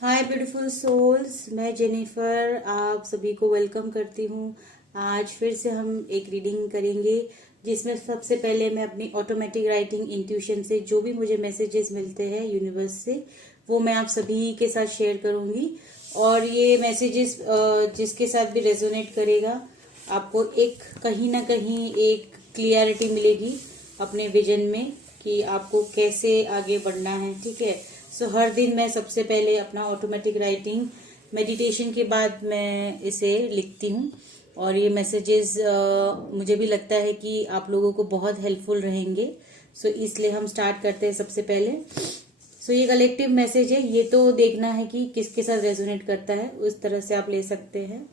हाय beautiful souls, मैं Jennifer आप सभी को वेलकम करती हूँ। आज फिर से हम एक रीडिंग करेंगे जिसमें सबसे पहले मैं अपनी ऑटोमेटिक राइटिंग इंट्यूशन से जो भी मुझे मैसेजेस मिलते हैं यूनिवर्स से वो मैं आप सभी के साथ शेयर करूंगी। और ये मैसेजेस जिसके साथ भी रेजोनेट करेगा आपको एक कहीं ना कहीं एक क्लियरिटी मिलेगी अपने विजन में कि आपको कैसे आगे बढ़ना है। ठीक है, सो हर दिन मैं सबसे पहले अपना ऑटोमेटिक राइटिंग मेडिटेशन के बाद मैं इसे लिखती हूँ और ये मैसेजेस मुझे भी लगता है कि आप लोगों को बहुत हेल्पफुल रहेंगे। सो इसलिए हम स्टार्ट करते हैं सबसे पहले। सो ये कलेक्टिव मैसेज है, ये तो देखना है कि किसके साथ रेजोनेट करता है, उस तरह से आप ले सकते हैं।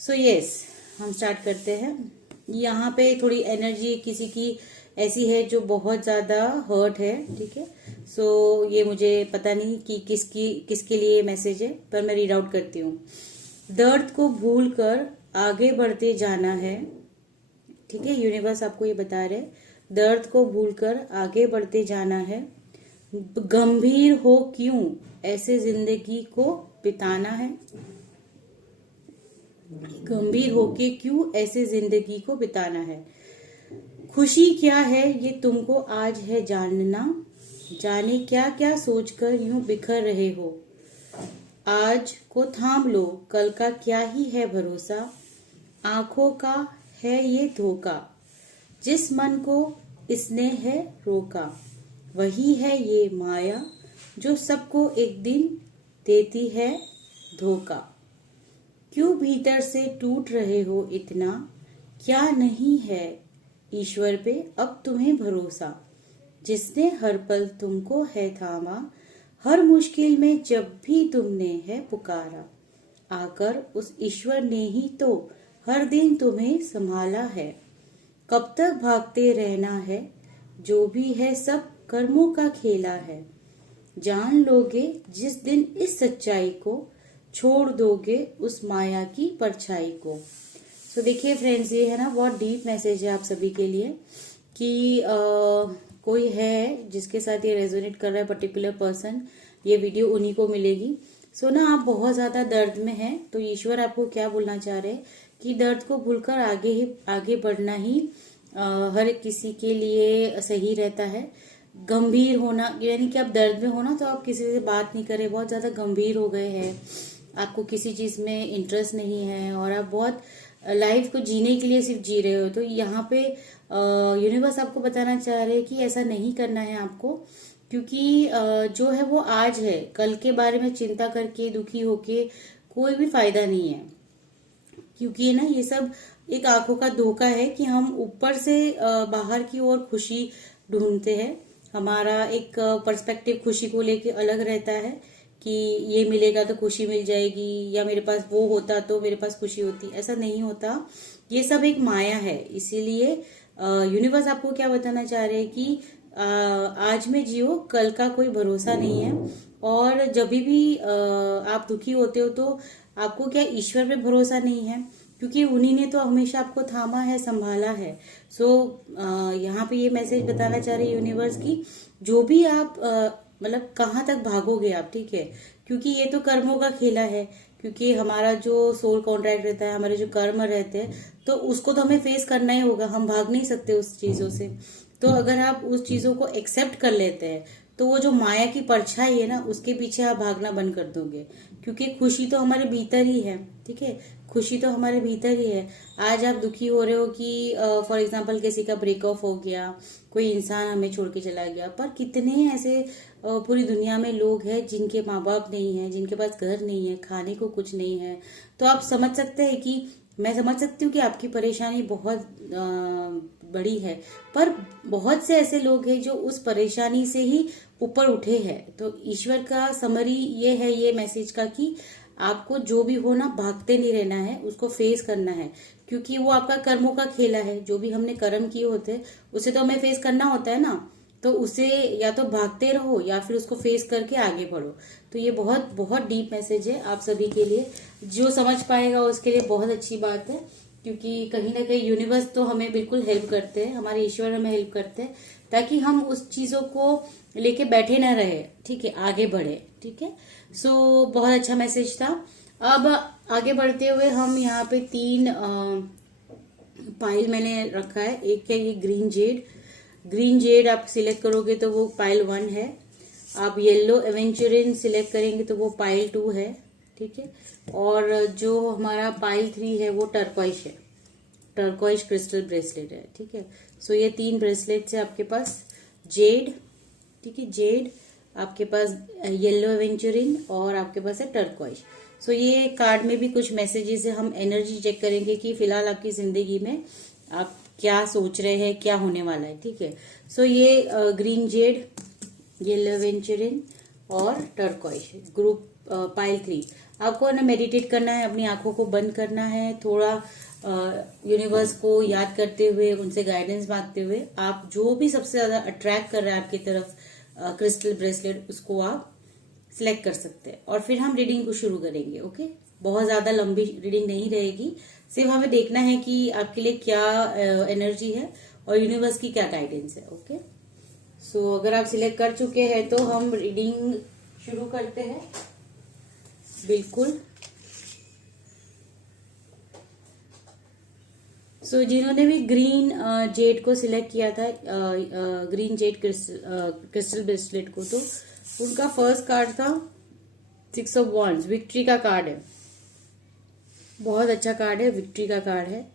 सो यस, हम स्टार्ट करते हैं। यहाँ पे थोड़ी एनर्जी किसी की ऐसी है जो बहुत ज्यादा हर्ट है। ठीक है, सो ये मुझे पता नहीं कि किसके लिए मैसेज है, पर मैं रीड आउट करती हूँ। दर्द को भूल कर आगे बढ़ते जाना है। ठीक है, यूनिवर्स आपको ये बता रहे, दर्द को भूलकर आगे बढ़ते जाना है। गंभीर हो क्यों ऐसे जिंदगी को बिताना है। गंभीर होके क्यों ऐसे जिंदगी को बिताना है। खुशी क्या है ये तुमको आज है जानना। जाने क्या क्या सोचकर यूं बिखर रहे हो। आज को थाम लो, कल का क्या ही है भरोसा। आंखों का है ये धोखा, जिस मन को इसने है रोका। वही है ये माया जो सबको एक दिन देती है धोखा। क्यों भीतर से टूट रहे हो इतना। क्या नहीं है ईश्वर पे अब तुम्हें भरोसा, जिसने हर पल तुमको है थामा। हर मुश्किल में जब भी तुमने है पुकारा, आकर उस ईश्वर ने ही तो हर दिन तुम्हें संभाला है। कब तक भागते रहना है, जो भी है सब कर्मों का खेला है। जान लोगे जिस दिन इस सच्चाई को, छोड़ दोगे उस माया की परछाई को। तो देखिए फ्रेंड्स, ये है ना बहुत डीप मैसेज है आप सभी के लिए कि कोई है जिसके साथ ये रेजोनेट कर रहा है पर्टिकुलर पर्सन, ये वीडियो उन्हीं को मिलेगी। सो ना आप बहुत ज्यादा दर्द में हैं, तो ईश्वर आपको क्या बोलना चाह रहे हैं कि दर्द को भूलकर आगे बढ़ना ही हर किसी के लिए सही रहता है। गंभीर होना यानी कि आप दर्द में हो ना तो आप किसी से बात नहीं करें, बहुत ज्यादा गंभीर हो गए हैं, आपको किसी चीज में इंटरेस्ट नहीं है और आप बहुत लाइफ को जीने के लिए सिर्फ जी रहे हो। तो यहाँ पे यूनिवर्स आपको बताना चाह रहे हैं कि ऐसा नहीं करना है आपको, क्योंकि जो है वो आज है, कल के बारे में चिंता करके दुखी होके कोई भी फायदा नहीं है। क्योंकि ना ये सब एक आंखों का धोखा है कि हम ऊपर से बाहर की ओर खुशी ढूंढते हैं। हमारा एक पर्सपेक्टिव खुशी को लेके अलग रहता है कि ये मिलेगा तो खुशी मिल जाएगी, या मेरे पास वो होता तो मेरे पास खुशी होती। ऐसा नहीं होता, ये सब एक माया है। इसीलिए यूनिवर्स आपको क्या बताना चाह रहे हैं कि आज में जियो, कल का कोई भरोसा नहीं है। और जब भी आप दुखी होते हो तो आपको क्या ईश्वर पे भरोसा नहीं है, क्योंकि उन्हीं ने तो हमेशा आपको थामा है, संभाला है। सो यहाँ पे ये मैसेज बताना चाह रहे यूनिवर्स की जो भी आप मतलब कहाँ तक भागोगे आप। ठीक है, क्योंकि ये तो कर्मों का खेला है, क्योंकि हमारा जो सोल कॉन्ट्रैक्ट रहता है, हमारे जो कर्म रहते हैं, तो उसको तो हमें फेस करना ही होगा, हम भाग नहीं सकते उस चीजों से। तो अगर आप उस चीजों को एक्सेप्ट कर लेते हैं तो वो जो माया की परछाई है ना, उसके पीछे आप भागना बंद कर दोगे, क्योंकि खुशी तो हमारे भीतर ही है। ठीक है, खुशी तो हमारे भीतर ही है। आज आप दुखी हो रहे हो कि फॉर एग्जाम्पल किसी का ब्रेकअप हो गया, कोई इंसान हमें छोड़ के चला गया, पर कितने ऐसे पूरी दुनिया में लोग हैं जिनके माँ बाप नहीं है, जिनके पास घर नहीं है, खाने को कुछ नहीं है। तो आप समझ सकते हैं कि मैं समझ सकती हूँ कि आपकी परेशानी बहुत बड़ी है, पर बहुत से ऐसे लोग हैं जो उस परेशानी से ही ऊपर उठे हैं। तो ईश्वर का समरी ये है ये मैसेज का कि आपको जो भी हो ना, भागते नहीं रहना है, उसको फेस करना है, क्योंकि वो आपका कर्मों का खेला है। जो भी हमने कर्म किए होते हैं उसे तो हमें फेस करना होता है ना, तो उसे या तो भागते रहो या फिर उसको फेस करके आगे बढ़ो। तो ये बहुत बहुत डीप मैसेज है आप सभी के लिए, जो समझ पाएगा उसके लिए बहुत अच्छी बात है, क्योंकि कहीं ना कहीं यूनिवर्स तो हमें बिल्कुल हेल्प करते हैं, हमारे ईश्वर हमें हेल्प करते हैं, ताकि हम उस चीजों को लेके बैठे ना रहे। ठीक है, आगे बढ़े। ठीक है, सो बहुत अच्छा मैसेज था। अब आगे बढ़ते हुए हम यहाँ पे 3 पाइल मैंने रखा है। एक है ये ग्रीन जेड। ग्रीन जेड आप सिलेक्ट करोगे तो वो पाइल 1 है। आप येलो एवेंचुरिन सिलेक्ट करेंगे तो वो पाइल 2 है, ठीक है। और जो हमारा पाइल 3 है वो टर्कॉइश है, टर्कॉइश क्रिस्टल ब्रेसलेट है, ठीक है। सो ये 3 ब्रेसलेट्स है आपके पास। जेड, ठीक है, जेड, आपके पास येलो एवेंचुरिन और आपके पास है टर्कॉइश। सो ये कार्ड में भी कुछ मैसेजेस है। हम एनर्जी चेक करेंगे कि फिलहाल आपकी जिंदगी में आप क्या सोच रहे हैं, क्या होने वाला है, ठीक है। सो ये ग्रीन जेड, येलो एवेंचुरिन और टर्कॉइश ग्रुप पाइल 3। आपको ना मेडिटेट करना है, अपनी आंखों को बंद करना है, थोड़ा यूनिवर्स को याद करते हुए, उनसे गाइडेंस मांगते हुए, आप जो भी सबसे ज्यादा अट्रैक्ट कर रहा है आपकी तरफ क्रिस्टल ब्रेसलेट, उसको आप सिलेक्ट कर सकते हैं। और फिर हम रीडिंग को शुरू करेंगे। ओके, बहुत ज्यादा लंबी रीडिंग नहीं रहेगी, सिर्फ हमें देखना है कि आपके लिए क्या एनर्जी है और यूनिवर्स की क्या गाइडेंस है। ओके, सो अगर आप सिलेक्ट कर चुके हैं तो हम रीडिंग शुरू करते हैं। बिल्कुल। सो जिन्होंने भी ग्रीन जेड को सिलेक्ट किया था, ग्रीन जेड क्रिस्टल ब्रेसलेट को, तो उनका फर्स्ट कार्ड था 6 ऑफ वॉन्ड्स, विक्ट्री का कार्ड है। बहुत अच्छा कार्ड है, विक्ट्री का कार्ड है।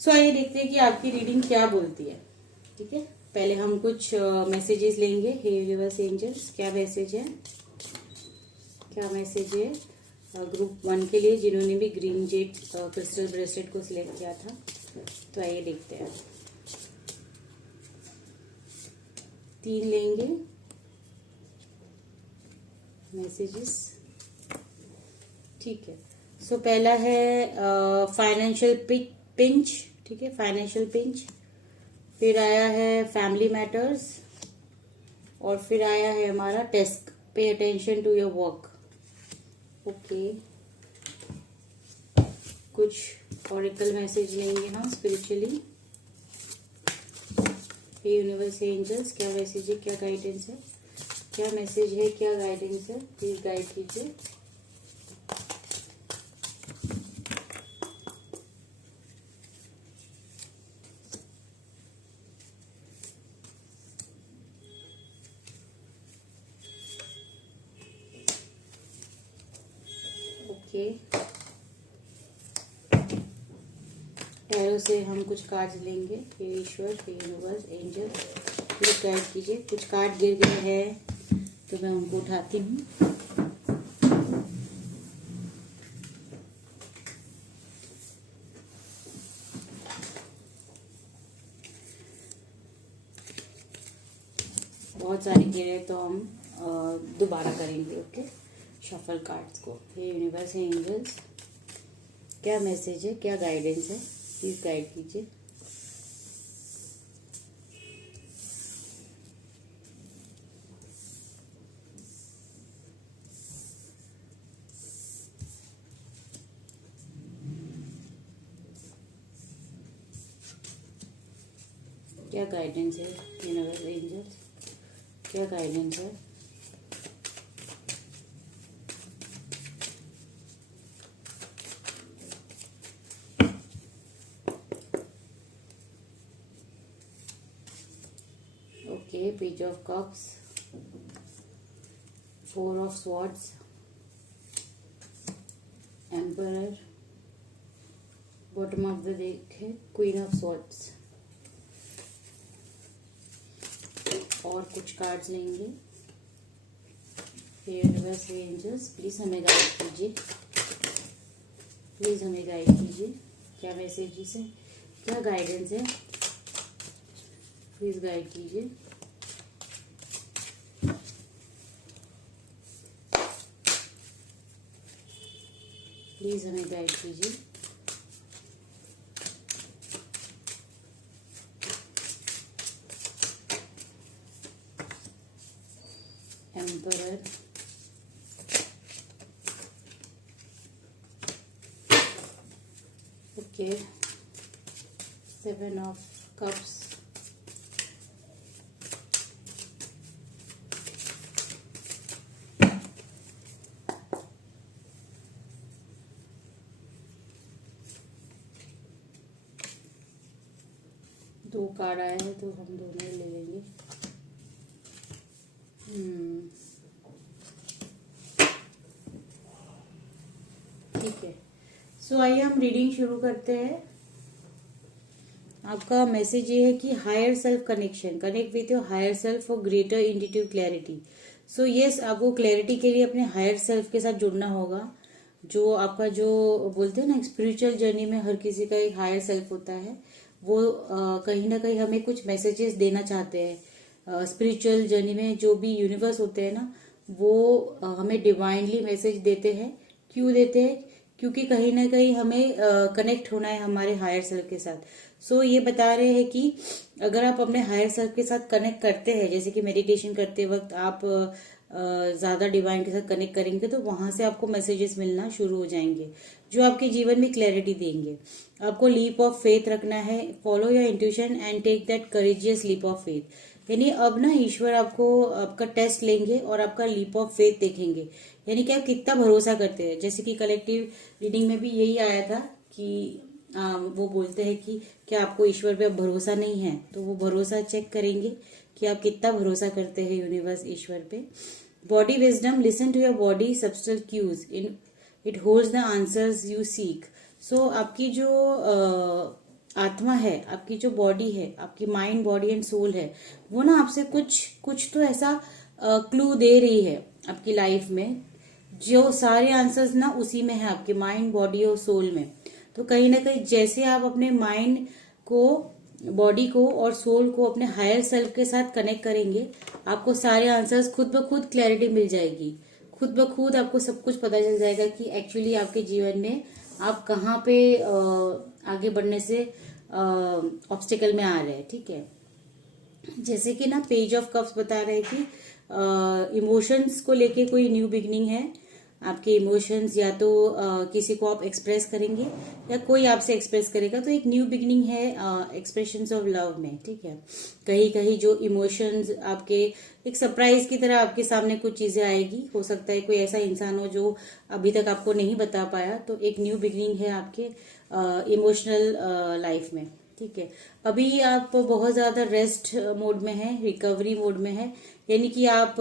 सो आइए देखते हैं कि आपकी रीडिंग क्या बोलती है, ठीक है। पहले हम कुछ मैसेजेस लेंगे। हे यूनिवर्स एंजल्स, क्या मैसेज है, क्या मैसेज है ग्रुप 1 के लिए जिन्होंने भी ग्रीन जेड क्रिस्टल ब्रेसलेट को सिलेक्ट किया था। तो आइए देखते हैं। 3 लेंगे मैसेजेस, ठीक है। सो पहला है फाइनेंशियल पिंच, ठीक है, फाइनेंशियल पिंच। फिर आया है फैमिली मैटर्स और फिर आया है हमारा task, pay attention to your work. Okay, कुछ ऑरिकल मैसेज लेंगे हम स्पिरिचुअली। हे यूनिवर्स एंजल्स, क्या मैसेज है, क्या गाइडेंस है, क्या मैसेज है, क्या गाइडेंस है, प्लीज गाइड कीजिए। ओके, टैरो से हम कुछ कार्ड्स लेंगे। हे ईश्वर, हे यूनिवर्स एंजल, प्लीज गाइड कीजिए। कुछ कार्ड गिर गए हैं तो मैं उनको उठाती हूँ। बहुत सारे गिरे तो हम दोबारा करेंगे। ओके, शफल कार्ड्स को। हे यूनिवर्स एंजल्स, क्या मैसेज है, क्या गाइडेंस है, प्लीज गाइड कीजिए। क्या गाइडेंस है यूनिवर्स एंजल्स, क्या गाइडेंस है। Okay, page of cups, 4 of swords, emperor, bottom of the deck है क्वीन ऑफ स्वॉर्ड्स। और कुछ कार्ड्स लेंगे। यूनिवर्स एंजल्स, प्लीज हमें गाइड कीजिए, प्लीज हमें गाइड कीजिए। क्या मैसेजेस है, क्या गाइडेंस है, प्लीज गाइड कीजिए। प्लीज हमें गाइड कीजिए। एम्परर, ओके, 7 ऑफ कप्स, दो कार्ड आया है तो हम दोनों ले लेंगे। ठीक है, सो आइए हम रीडिंग शुरू करते हैं। आपका मैसेज ये है कि higher self connection, connect with your higher self for greater intuitive clarity. So yes, आपको क्लैरिटी के लिए अपने हायर सेल्फ के साथ जुड़ना होगा। जो आपका जो बोलते हैं ना, स्पिरिचुअल जर्नी में हर किसी का एक हायर सेल्फ होता है। वो कहीं ना कहीं हमें कुछ मैसेजेस देना चाहते हैं। स्पिरिचुअल जर्नी में जो भी यूनिवर्स होते हैं ना, वो हमें डिवाइनली मैसेज देते हैं। क्यों देते हैं? क्योंकि कहीं ना कहीं हमें कनेक्ट होना है हमारे हायर सेल्फ के साथ। सो ये बता रहे हैं कि अगर आप अपने हायर सेल्फ के साथ कनेक्ट करते हैं, जैसे कि मेडिटेशन करते वक्त आप ज्यादा डिवाइन के साथ कनेक्ट करेंगे, तो वहां से आपको मैसेजेस मिलना शुरू हो जाएंगे जो आपके जीवन में क्लैरिटी देंगे। आपको लीप ऑफ फेथ रखना है। Follow your intuition and take that courageous leap of faith. यानी अब ना ईश्वर आपको आपका टेस्ट लेंगे और आपका लीप ऑफ फेथ देखेंगे, यानी कि आप कितना भरोसा करते हैं। जैसे कि कलेक्टिव रीडिंग में भी यही आया था कि वो बोलते हैं कि क्या आपको ईश्वर पे अब भरोसा नहीं है, तो वो भरोसा चेक करेंगे कि आप कितना भरोसा करते हैं यूनिवर्स, ईश्वर पे। Body wisdom, listen to your body subtle cues, in it holds the answers you seek. So आपकी जो आत्मा है, आपकी जो बॉडी है, आपकी माइंड बॉडी एंड सोल है, वो ना आपसे कुछ कुछ तो ऐसा क्लू दे रही है आपकी लाइफ में। जो सारे आंसर्स ना उसी में है, आपके माइंड बॉडी और सोल में। तो कहीं ना कहीं जैसे आप अपने माइंड को, बॉडी को और सोल को अपने हायर सेल्फ के साथ कनेक्ट करेंगे, आपको सारे आंसर्स खुद ब खुद क्लैरिटी मिल जाएगी। खुद ब खुद आपको सब कुछ पता चल जाएगा कि एक्चुअली आपके जीवन में आप कहाँ पे आगे बढ़ने से ऑब्स्टिकल में आ रहे हैं। ठीक है, जैसे कि ना पेज ऑफ कप्स बता रहे हैं कि इमोशंस को लेके कोई न्यू बिगनिंग है। आपके इमोशंस या तो किसी को आप एक्सप्रेस करेंगे या कोई आपसे एक्सप्रेस करेगा, तो एक न्यू बिगनिंग है एक्सप्रेशंस ऑफ लव में। ठीक है, कहीं कहीं जो इमोशंस आपके एक सरप्राइज की तरह आपके सामने कुछ चीजें आएगी। हो सकता है कोई ऐसा इंसान हो जो अभी तक आपको नहीं बता पाया, तो एक न्यू बिगनिंग है आपके इमोशनल लाइफ में। ठीक है, अभी आप बहुत ज्यादा रेस्ट मोड में है, रिकवरी मोड में है, यानी कि आप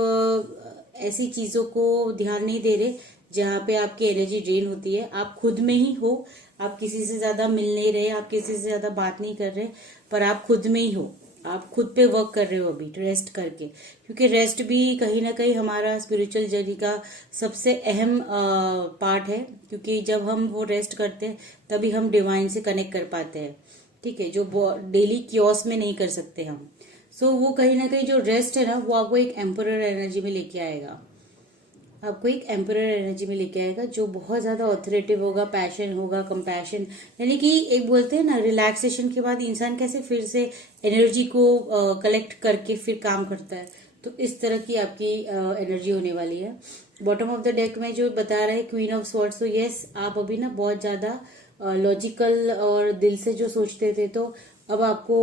ऐसी चीजों को ध्यान नहीं दे रहे जहाँ पे आपकी एनर्जी ड्रेन होती है। आप खुद में ही हो, आप किसी से ज्यादा मिल नहीं रहे, आप किसी से ज्यादा बात नहीं कर रहे, पर आप खुद में ही हो। आप खुद पे वर्क कर रहे हो अभी रेस्ट करके, क्योंकि रेस्ट भी कहीं ना कहीं हमारा स्पिरिचुअल जर्नी का सबसे अहम पार्ट है। क्योंकि जब हम वो रेस्ट करते हैं तभी हम डिवाइन से कनेक्ट कर पाते हैं। ठीक है, जो डेली क्योस में नहीं कर सकते हम। सो वो कहीं ना कहीं जो रेस्ट है ना, वो आपको एक एम्परर एनर्जी में लेके आएगा। आपको एक एम्परर एनर्जी में लेके आएगा जो बहुत ज्यादा ऑथोरेटिव होगा, पैशन होगा, कंपैशन। यानी कि एक बोलते हैं ना, रिलैक्सेशन के बाद इंसान कैसे फिर से एनर्जी को कलेक्ट करके फिर काम करता है, तो इस तरह की आपकी एनर्जी होने वाली है। बॉटम ऑफ द डेक में जो बता रहा है क्वीन ऑफ स्वॉर्ड्स, तो यस, आप अभी ना बहुत ज्यादा लॉजिकल और दिल से जो सोचते थे, तो अब आपको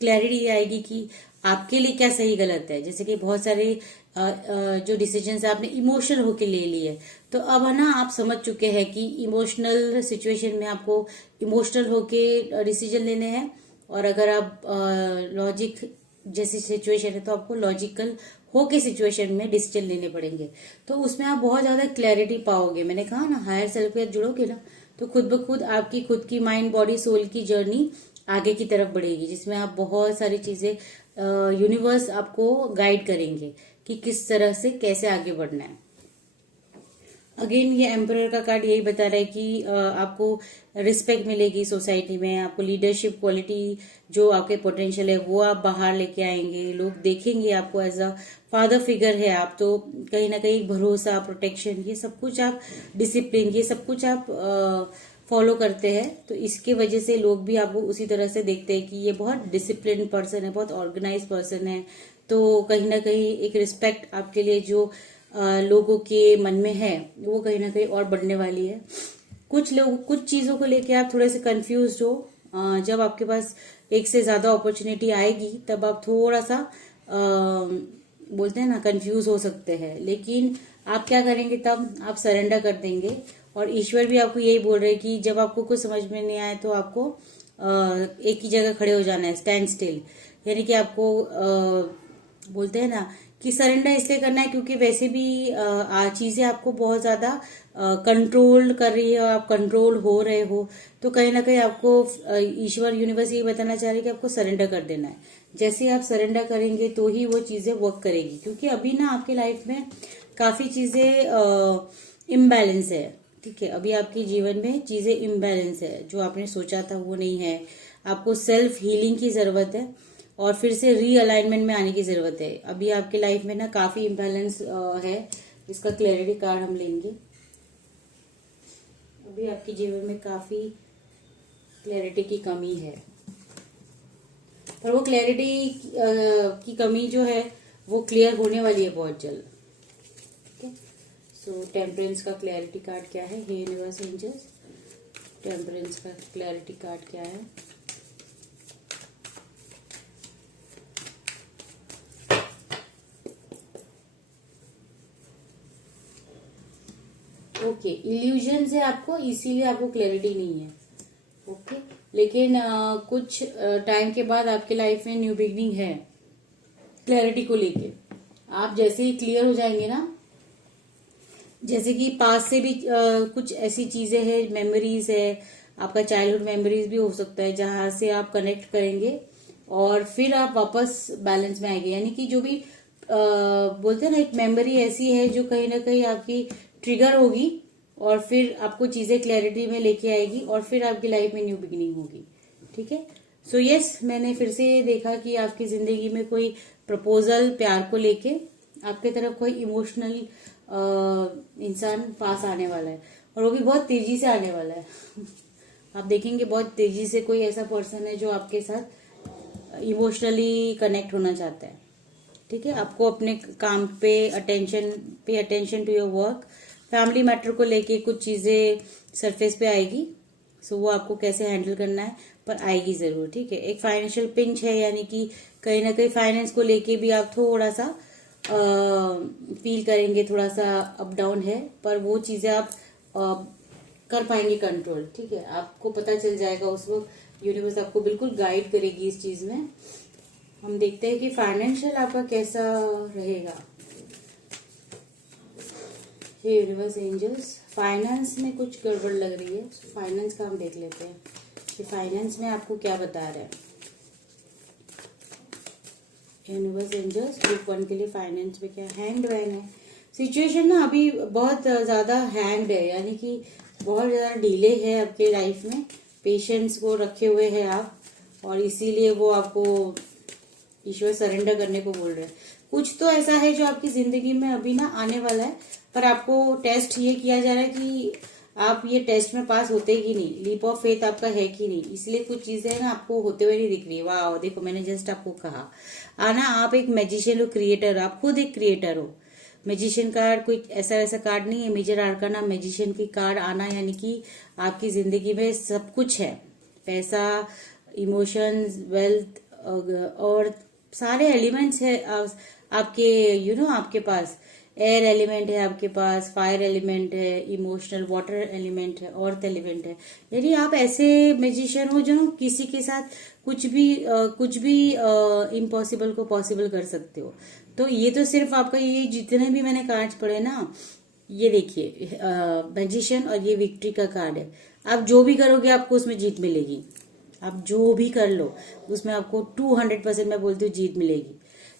क्लैरिटी आएगी कि आपके लिए क्या सही गलत है। जैसे कि बहुत सारे जो डिसीजंस आपने इमोशनल होके ले लिए, तो अब है ना आप समझ चुके हैं कि इमोशनल सिचुएशन में आपको इमोशनल होके डिसीजन लेने हैं, और अगर आप लॉजिक जैसी सिचुएशन है तो आपको लॉजिकल होके सिचुएशन में डिसीजन लेने पड़ेंगे। तो उसमें आप बहुत ज्यादा क्लैरिटी पाओगे। मैंने कहा ना, हायर सेल्फ के साथ जुड़ोगे ना, तो खुद ब खुद आपकी खुद की माइंड बॉडी सोल की जर्नी आगे की तरफ बढ़ेगी, जिसमें आप बहुत सारी चीजें यूनिवर्स आपको गाइड करेंगे कि किस तरह से कैसे आगे बढ़ना है। अगेन ये एम्परर का कार्ड यही बता रहा है कि आपको रिस्पेक्ट मिलेगी सोसाइटी में, आपको लीडरशिप क्वालिटी जो आपके पोटेंशियल है वो आप बाहर लेके आएंगे। लोग देखेंगे आपको एज अ फादर फिगर है आप, तो कहीं ना कहीं भरोसा, प्रोटेक्शन, ये सब कुछ आप, डिसिप्लिन, ये सब कुछ आप फॉलो करते हैं। तो इसके वजह से लोग भी आपको उसी तरह से देखते हैं कि ये बहुत डिसिप्लिन पर्सन है, बहुत ऑर्गेनाइज पर्सन है। तो कहीं ना कहीं एक रिस्पेक्ट आपके लिए जो लोगों के मन में है, वो कहीं ना कहीं और बढ़ने वाली है। कुछ लोग कुछ चीजों को लेके आप थोड़े से कंफ्यूज हो। जब आपके पास एक से ज्यादा अपॉर्चुनिटी आएगी तब आप थोड़ा सा बोलते हैं ना, कंफ्यूज हो सकते हैं, लेकिन आप क्या करेंगे, तब आप सरेंडर कर देंगे। और ईश्वर भी आपको यही बोल रहे हैं कि जब आपको कुछ समझ में नहीं आए तो आपको एक ही जगह खड़े हो जाना है, स्टैंड स्टिल, यानी कि आपको बोलते हैं ना कि सरेंडर इसलिए करना है क्योंकि वैसे भी चीजें आपको बहुत ज्यादा कंट्रोल कर रही है, आप कंट्रोल हो रहे हो, तो कहीं ना कहीं आपको ईश्वर यूनिवर्स ये बताना चाह रहे हैं कि आपको सरेंडर कर देना है। जैसे आप सरेंडर करेंगे तो ही वो चीजें वर्क करेगी, क्योंकि अभी ना आपके लाइफ में काफी चीजें इम्बैलेंस है। ठीक है, अभी आपके जीवन में चीजें इम्बैलेंस है, जो आपने सोचा था वो नहीं है। आपको सेल्फ हीलिंग की जरूरत है और फिर से रीअलाइनमेंट में आने की जरूरत है। अभी आपके लाइफ में ना काफी इम्बैलेंस है, इसका क्लैरिटी कार्ड हम लेंगे। अभी आपके जीवन में काफी क्लैरिटी की कमी है, पर वो क्लैरिटी की कमी जो है वो क्लियर होने वाली है बहुत जल्द। सो टेम्परेंस का क्लैरिटी कार्ड क्या है? हे यूनिवर्स एंजल्स, टेम्परेंस का क्लैरिटी कार्ड क्या है? ओके, इल्यूजन है आपको, इसीलिए आपको क्लैरिटी नहीं है। ओके, लेकिन कुछ टाइम के बाद आपके लाइफ में न्यू बिगनिंग है क्लैरिटी को लेके। आप जैसे ही क्लियर हो जाएंगे ना, जैसे कि पास से भी कुछ ऐसी चीजें हैं, मेमोरीज है, आपका चाइल्डहुड मेमोरीज भी हो सकता है, जहां से आप कनेक्ट करेंगे और फिर आप वापस बैलेंस में आएंगे। यानी कि जो भी बोलते हैं ना, एक मेमोरी ऐसी है जो कहीं ना कहीं आपकी ट्रिगर होगी और फिर आपको चीजें क्लैरिटी में लेके आएगी और फिर आपकी लाइफ में न्यू बिगिनिंग होगी। ठीक है, सो यस, मैंने फिर से देखा कि आपकी जिंदगी में कोई प्रपोजल प्यार को लेके आपके तरफ कोई इमोशनल इंसान पास आने वाला है, और वो भी बहुत तेजी से आने वाला है। आप देखेंगे बहुत तेजी से कोई ऐसा पर्सन है जो आपके साथ इमोशनली कनेक्ट होना चाहता है। ठीक है, आपको अपने काम pay attention to your work. Family matter को लेके कुछ चीजें सरफेस पे आएगी, सो वो आपको कैसे हैंडल करना है, पर आएगी जरूर। ठीक है, एक फाइनेंशियल पिंच है, यानी कि कहीं ना कहीं फाइनेंस को लेके भी आप थोड़ा सा फील करेंगे, थोड़ा सा अप डाउन है, पर वो चीजें आप कर पाएंगे कंट्रोल। ठीक है, आपको पता चल जाएगा उस वक्त, यूनिवर्स आपको बिल्कुल गाइड करेगी इस चीज में। हम देखते हैं कि फाइनेंशियल आपका कैसा रहेगा। हे यूनिवर्स एंजल्स, फाइनेंस में कुछ गड़बड़ लग रही है, फाइनेंस का हम देख लेते हैं कि फाइनेंस में आपको क्या बता रहे हैं। यूनिवर्स एंजल्स ग्रुप 1 के लिए फाइनेंस में क्या? हैंग्ड मैन है। सिचुएशन ना अभी बहुत ज्यादा हैंग्ड है, यानी कि बहुत ज्यादा डिले है आपके लाइफ में। पेशेंस को रखे हुए हैं आप, और इसीलिए वो आपको ईश्वर सरेंडर करने को बोल रहे हैं। कुछ तो ऐसा है जो आपकी जिंदगी में अभी ना आने वाला है, पर आपको टेस्ट ये किया जा रहा है कि आप ये टेस्ट में पास होते कि नहीं, लीप ऑफ फेथ आपका है कि नहीं, इसलिए कुछ चीजें ना आपको होते हुए नहीं दिख रही। वाह, देखो मैंने जस्ट आपको कहा आना, आप एक मैजिशियन हो, क्रिएटर, आप खुद एक क्रिएटर हो। मैजिशियन कार्ड कोई ऐसा वैसा कार्ड नहीं है, मेजर आर्काना मैजिशियन की कार्ड आना, यानी कि आपकी जिंदगी में सब कुछ है, पैसा, इमोशंस, वेल्थ और सारे एलिमेंट्स है आपके आपके पास। एयर एलिमेंट है आपके पास, फायर एलिमेंट है, इमोशनल वाटर एलिमेंट है, अर्थ एलिमेंट है। यानी आप ऐसे मैजिशियन हो जो किसी के साथ कुछ भी इम्पॉसिबल को पॉसिबल कर सकते हो। तो ये तो सिर्फ आपका, ये जितने भी मैंने कार्ड्स पढ़े ना, ये देखिए मैजिशियन और ये विक्ट्री का कार्ड है। आप जो भी करोगे आपको उसमें जीत मिलेगी, आप जो भी कर लो उसमें आपको 200% मैं बोलती हूँ जीत मिलेगी।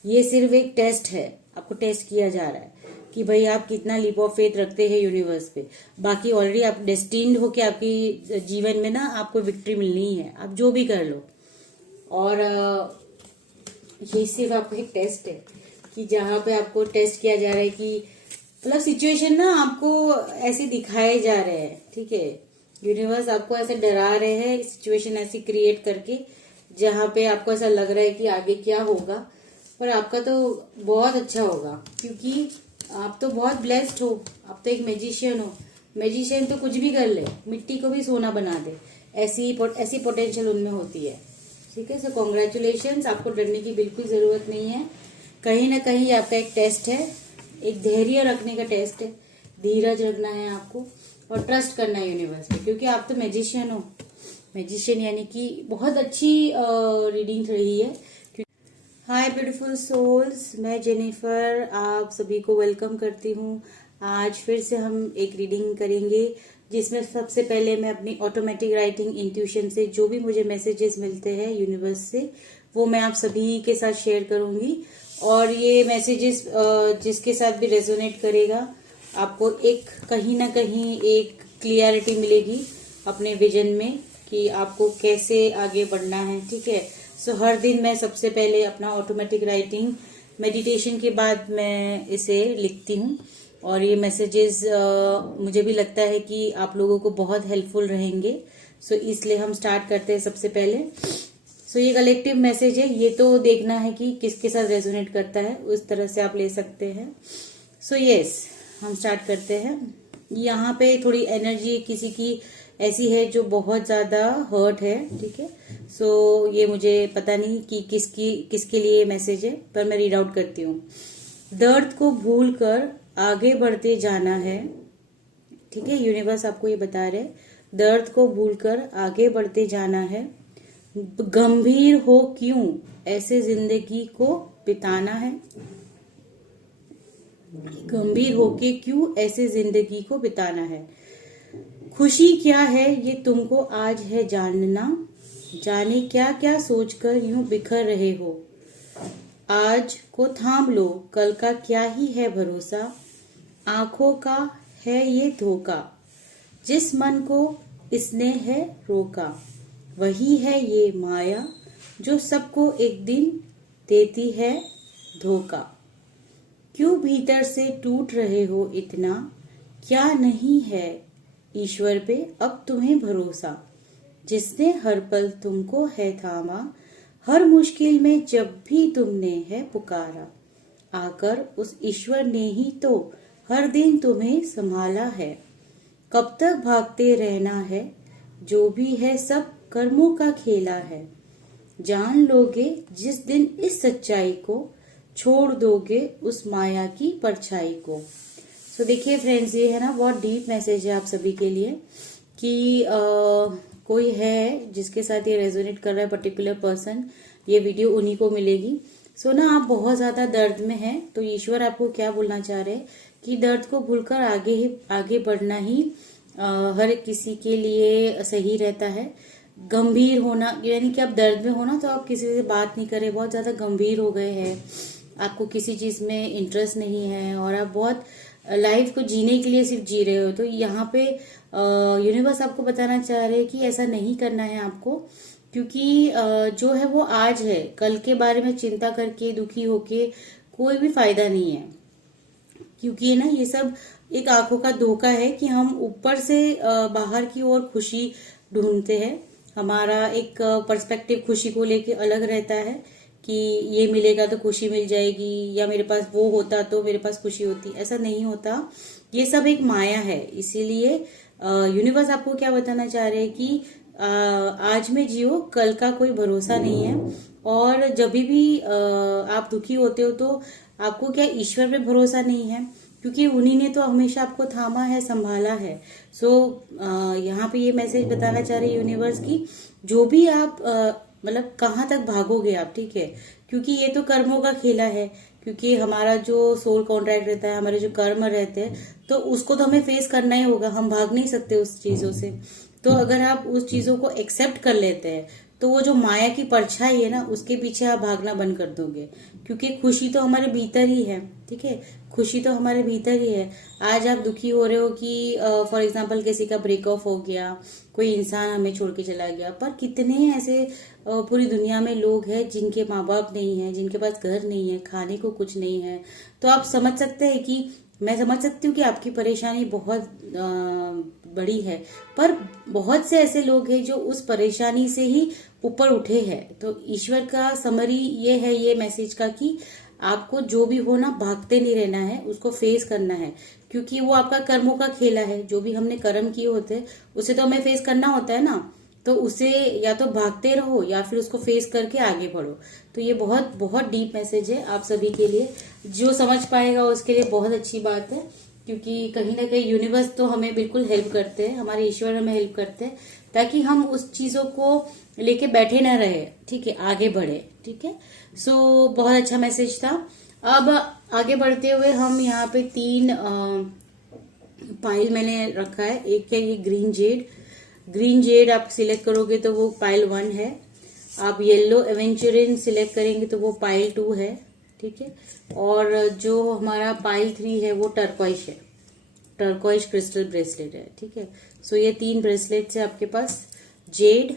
ये सिर्फ एक टेस्ट है, आपको टेस्ट किया जा रहा है कि भाई आप कितना लीप ऑफ फेथ रखते हैं यूनिवर्स पे। बाकी ऑलरेडी आप डेस्टिन्ड हो कि आपकी जीवन में ना आपको विक्ट्री मिलनी ही है, आप जो भी कर लो। और ये सिर्फ आपका एक टेस्ट है कि जहां पे आपको टेस्ट किया जा रहा है कि मतलब सिचुएशन ना आपको ऐसे दिखाए जा रहे हैं। ठीक है, यूनिवर्स आपको ऐसे डरा रहे हैं, सिचुएशन ऐसी क्रिएट करके जहां पे आपको ऐसा लग रहा है कि आगे क्या होगा, पर आपका तो बहुत अच्छा होगा, क्योंकि आप तो बहुत ब्लेस्ड हो। आप तो एक मैजिशियन हो। मैजिशियन तो कुछ भी कर ले, मिट्टी को भी सोना बना दे, ऐसी पोटेंशियल उनमें होती है। ठीक है, सो कॉन्ग्रेचुलेशन, आपको डरने की बिल्कुल जरूरत नहीं है। कहीं ना कहीं आपका एक टेस्ट है, एक धैर्य रखने का टेस्ट है, धीरज रखना है आपको और ट्रस्ट करना है यूनिवर्स पे, क्योंकि आप तो मैजिशियन हो। मैजिशियन यानी कि बहुत अच्छी रीडिंग रही है। हाय ब्यूटीफुल सोल्स, मैं जेनिफर आप सभी को वेलकम करती हूँ। आज फिर से हम एक रीडिंग करेंगे जिसमें सबसे पहले मैं अपनी ऑटोमेटिक राइटिंग इंट्यूशन से जो भी मुझे मैसेजेस मिलते हैं यूनिवर्स से, वो मैं आप सभी के साथ शेयर करूंगी। और ये मैसेजेस जिसके साथ भी रेजोनेट करेगा, आपको एक कहीं ना कहीं एक क्लियरिटी मिलेगी अपने विजन में कि आपको कैसे आगे बढ़ना है। ठीक है, सो हर दिन मैं सबसे पहले अपना ऑटोमेटिक राइटिंग मेडिटेशन के बाद मैं इसे लिखती हूँ और ये मैसेजेस मुझे भी लगता है कि आप लोगों को बहुत हेल्पफुल रहेंगे। सो इसलिए हम स्टार्ट करते हैं सबसे पहले। सो ये कलेक्टिव मैसेज है, ये तो देखना है कि किसके साथ रेजोनेट करता है, उस तरह से आप ले सकते हैं। सो यस, हम स्टार्ट करते हैं। यहाँ पे थोड़ी एनर्जी किसी की ऐसी है जो बहुत ज्यादा हर्ट है। ठीक है, सो ये मुझे पता नहीं कि किसके लिए मैसेज है, पर मैं रीड आउट करती हूँ। दर्द को भूलकर आगे बढ़ते जाना है। ठीक है, यूनिवर्स आपको ये बता रहे, दर्द को भूलकर आगे बढ़ते जाना है। गंभीर हो क्यों ऐसे जिंदगी को बिताना है। गंभीर होके क्यों ऐसे जिंदगी को बिताना है। खुशी क्या है ये तुमको आज है जानना, जाने क्या क्या सोचकर यूं बिखर रहे हो। आज को थाम लो, कल का क्या ही है भरोसा। आंखों का है ये धोखा, जिस मन को इसने है रोका। वही है ये माया जो सबको एक दिन देती है धोखा। क्यों भीतर से टूट रहे हो इतना, क्या नहीं है ईश्वर पे अब तुम्हें भरोसा। जिसने हर पल तुमको है थामा, हर मुश्किल में जब भी तुमने है पुकारा। आकर उस ईश्वर ने ही तो हर दिन तुम्हें संभाला है। कब तक भागते रहना है, जो भी है सब कर्मों का खेला है। जान लोगे जिस दिन इस सच्चाई को, छोड़ दोगे उस माया की परछाई को। तो देखिए फ्रेंड्स, ये है ना बहुत डीप मैसेज है आप सभी के लिए कि कोई है जिसके साथ ये रेजोनेट कर रहा है पर्टिकुलर पर्सन, ये वीडियो उन्हीं को मिलेगी। सो ना आप बहुत ज्यादा दर्द में हैं, तो ईश्वर आपको क्या बोलना चाह रहे हैं कि दर्द को भूलकर आगे बढ़ना ही हर किसी के लिए सही रहता है। गंभीर होना यानी कि आप दर्द में हो ना, तो आप किसी से बात नहीं करें, बहुत ज्यादा गंभीर हो गए हैं, आपको किसी चीज में इंटरेस्ट नहीं है और आप बहुत लाइफ को जीने के लिए सिर्फ जी रहे हो। तो यहाँ पे यूनिवर्स आपको बताना चाह रहे हैं कि ऐसा नहीं करना है आपको, क्योंकि जो है वो आज है, कल के बारे में चिंता करके दुखी होके कोई भी फायदा नहीं है। क्योंकि ना ये सब एक आंखों का धोखा है कि हम ऊपर से बाहर की ओर खुशी ढूंढते हैं। हमारा एक पर्सपेक्टिव खुशी को लेके अलग रहता है कि ये मिलेगा तो खुशी मिल जाएगी, या मेरे पास वो होता तो मेरे पास खुशी होती। ऐसा नहीं होता, ये सब एक माया है। इसीलिए यूनिवर्स आपको क्या बताना चाह रहे हैं कि आज में जियो, कल का कोई भरोसा नहीं है। और जब भी आप दुखी होते हो तो आपको क्या ईश्वर पे भरोसा नहीं है, क्योंकि उन्हीं ने तो हमेशा आपको थामा है, संभाला है। सो यहाँ पे ये मैसेज बताना चाह रहे यूनिवर्स की जो भी आप मतलब कहाँ तक भागोगे आप। ठीक है, क्योंकि ये तो कर्मों का खेला है, क्योंकि हमारा जो सोल कॉन्ट्रैक्ट रहता है, हमारे जो कर्म रहते हैं, तो उसको तो हमें फेस करना ही होगा, हम भाग नहीं सकते उस चीजों से। तो अगर आप उस चीजों को एक्सेप्ट कर लेते हैं, तो वो जो माया की परछाई है ना, उसके पीछे आप भागना बंद कर दोगे, क्योंकि खुशी तो हमारे भीतर ही है। ठीक है, खुशी तो हमारे भीतर ही है। आज आप दुखी हो रहे हो कि फॉर एग्जाम्पल किसी का ब्रेक ऑफ हो गया, कोई इंसान हमें छोड़ के चला गया, पर कितने ऐसे पूरी दुनिया में लोग हैं जिनके माँ बाप नहीं है, जिनके पास घर नहीं है, खाने को कुछ नहीं है। तो आप समझ सकते हैं कि मैं समझ सकती हूँ कि आपकी परेशानी बहुत बड़ी है, पर बहुत से ऐसे लोग हैं जो उस परेशानी से ही ऊपर उठे हैं। तो ईश्वर का समरी ये है ये मैसेज का कि आपको जो भी हो ना, भागते नहीं रहना है, उसको फेस करना है, क्योंकि वो आपका कर्मों का खेला है। जो भी हमने कर्म किए होते हैं उसे तो हमें फेस करना होता है ना, तो उसे या तो भागते रहो या फिर उसको फेस करके आगे बढ़ो। तो ये बहुत बहुत डीप मैसेज है आप सभी के लिए, जो समझ पाएगा उसके लिए बहुत अच्छी बात है, क्योंकि कहीं ना कहीं यूनिवर्स तो हमें बिल्कुल हेल्प करते हैं, हमारे ईश्वर हमें हेल्प करते हैं, ताकि हम उस चीजों को लेके बैठे ना रहे, ठीक है, आगे बढ़े, ठीक है। सो बहुत अच्छा मैसेज था। अब आगे बढ़ते हुए हम यहाँ पे 3 पाइल मैंने रखा है। एक है ये ग्रीन जेड, ग्रीन जेड आप सिलेक्ट करोगे तो वो पाइल 1 है। आप येलो एवेंचुरिन सिलेक्ट करेंगे तो वो पाइल 2 है, ठीक है। और जो हमारा पाइल 3 है वो टर्कॉइश है, टर्कॉइश क्रिस्टल ब्रेसलेट है, ठीक है। सो ये 3 ब्रेसलेट्स है आपके पास। जेड,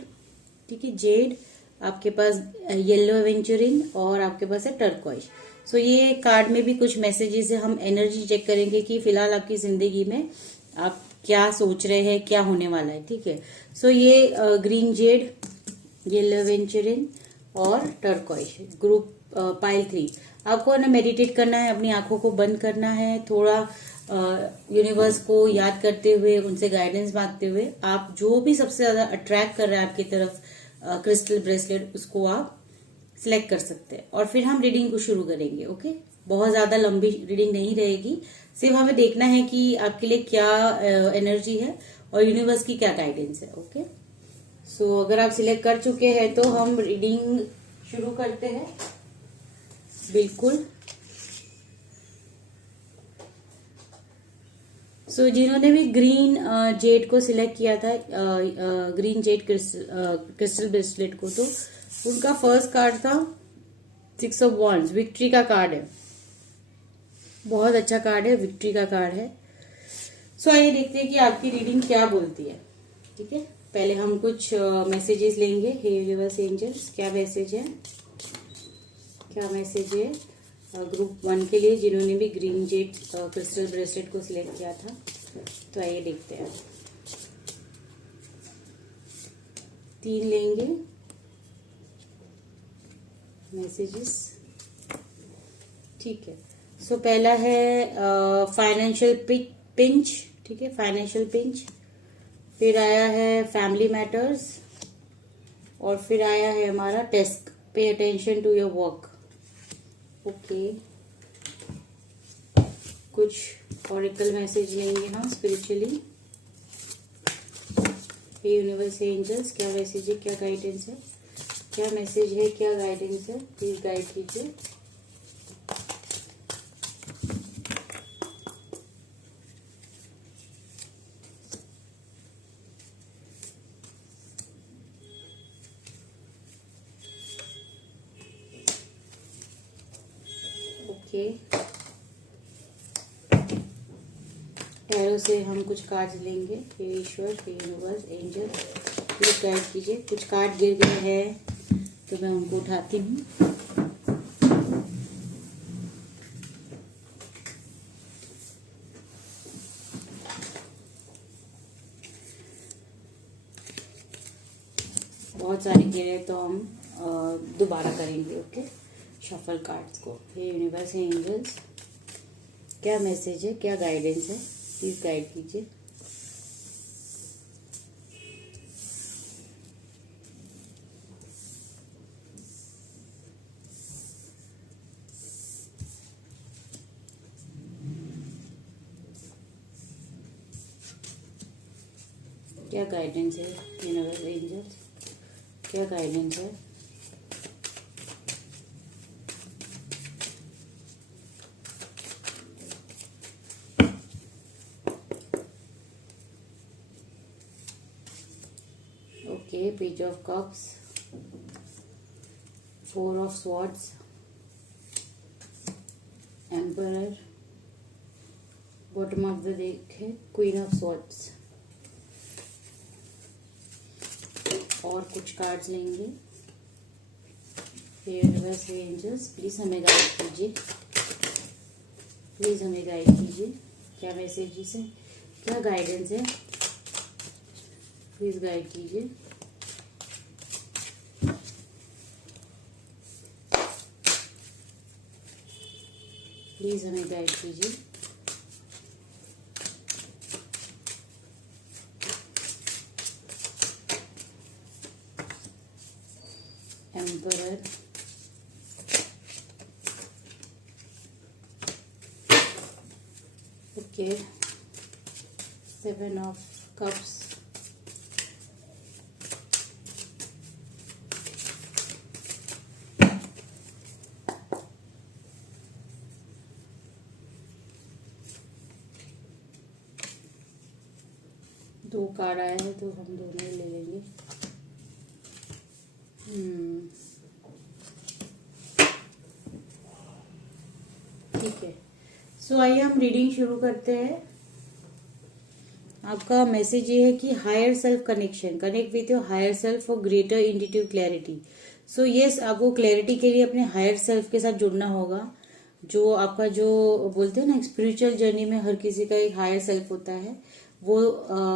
ठीक है, जेड, आपके पास येलो एवेंचुरिन और आपके पास है टर्कॉइश। सो ये कार्ड में भी कुछ मैसेजेस है, हम एनर्जी चेक करेंगे कि फिलहाल आपकी जिंदगी में आप क्या सोच रहे हैं, क्या होने वाला है, ठीक है। सो ये ग्रीन जेड, येलो एवेंचुरिन और टर्कॉइश ग्रुप पाइल 3। आपको ना मेडिटेट करना है, अपनी आंखों को बंद करना है, थोड़ा यूनिवर्स को याद करते हुए, उनसे गाइडेंस मांगते हुए, आप जो भी सबसे ज्यादा अट्रैक्ट कर रहा है आपकी तरफ क्रिस्टल ब्रेसलेट, उसको आप सिलेक्ट कर सकते हैं। और फिर हम रीडिंग को शुरू करेंगे। ओके, बहुत ज्यादा लंबी रीडिंग नहीं रहेगी, सिर्फ हमें देखना है कि आपके लिए क्या एनर्जी है और यूनिवर्स की क्या गाइडेंस है। ओके, सो अगर आप सिलेक्ट कर चुके हैं तो हम रीडिंग शुरू करते हैं। बिल्कुल। सो जिन्होंने भी ग्रीन जेड को सिलेक्ट किया था, ग्रीन जेड क्रिस्टल ब्रेसलेट को, तो उनका फर्स्ट कार्ड था 6 ऑफ वॉन्ड्स, विक्ट्री का कार्ड है। बहुत अच्छा कार्ड है, विक्ट्री का कार्ड है। सो आइए देखते हैं कि आपकी रीडिंग क्या बोलती है, ठीक है। पहले हम कुछ मैसेजेस लेंगे। हे यूनिवर्स एंजल्स, क्या मैसेज है, क्या मैसेज है ग्रुप 1 के लिए, जिन्होंने भी ग्रीन जेड क्रिस्टल ब्रेसलेट को सिलेक्ट किया था। तो आइए देखते हैं। 3 लेंगे मैसेजेस, ठीक है। सो पहला है फाइनेंशियल पिंच, ठीक है, फाइनेंशियल पिंच। फिर आया है फैमिली मैटर्स, और फिर आया है हमारा test, pay attention to your work. Okay, कुछ ऑरिकल मैसेज लेंगे हम स्पिरिचुअली। यूनिवर्स एंजल्स, क्या मैसेज है, क्या गाइडेंस है, क्या मैसेज है, क्या गाइडेंस है, प्लीज गाइड कीजिए। ओके, टैरो से हम कुछ कार्ड्स लेंगे। हे ईश्वर, हे यूनिवर्स एंजल, प्लीज गाइड कीजिए। कुछ कार्ड गिर गए हैं तो मैं उनको उठाती हूँ। बहुत सारे गिरे तो हम दोबारा करेंगे। ओके, शफल कार्ड्स को। हे यूनिवर्स, हे एंजल्स, क्या मैसेज है, क्या गाइडेंस है, प्लीज गाइड कीजिए। क्या गाइडेंस है यूनिवर्स एंजल्स, क्या गाइडेंस है। Okay, page of cups, 4 of swords, emperor, bottom of the deck है क्वीन ऑफ स्वॉर्ड्स। और कुछ कार्ड्स लेंगे। यूनिवर्स एंजल्स, प्लीज हमें गाइड कीजिए, प्लीज हमें गाइड कीजिए। क्या मैसेजेस है, क्या गाइडेंस है, प्लीज गाइड कीजिए। प्लीज हमें गाइड कीजिए। एम्परर, ओके, है, 7 ऑफ कप्स, दो कार्ड आया है तो हम दोनों ही ले लेंगे। ठीक है, सो आइए हम रीडिंग शुरू करते हैं। आपका मैसेज ये है कि higher self connection, connect with your higher self for greater intuitive clarity. So yes, आपको क्लैरिटी के लिए अपने हायर सेल्फ के साथ जुड़ना होगा। जो आपका जो बोलते हैं ना, स्पिरिचुअल जर्नी में हर किसी का एक हायर सेल्फ होता है। वो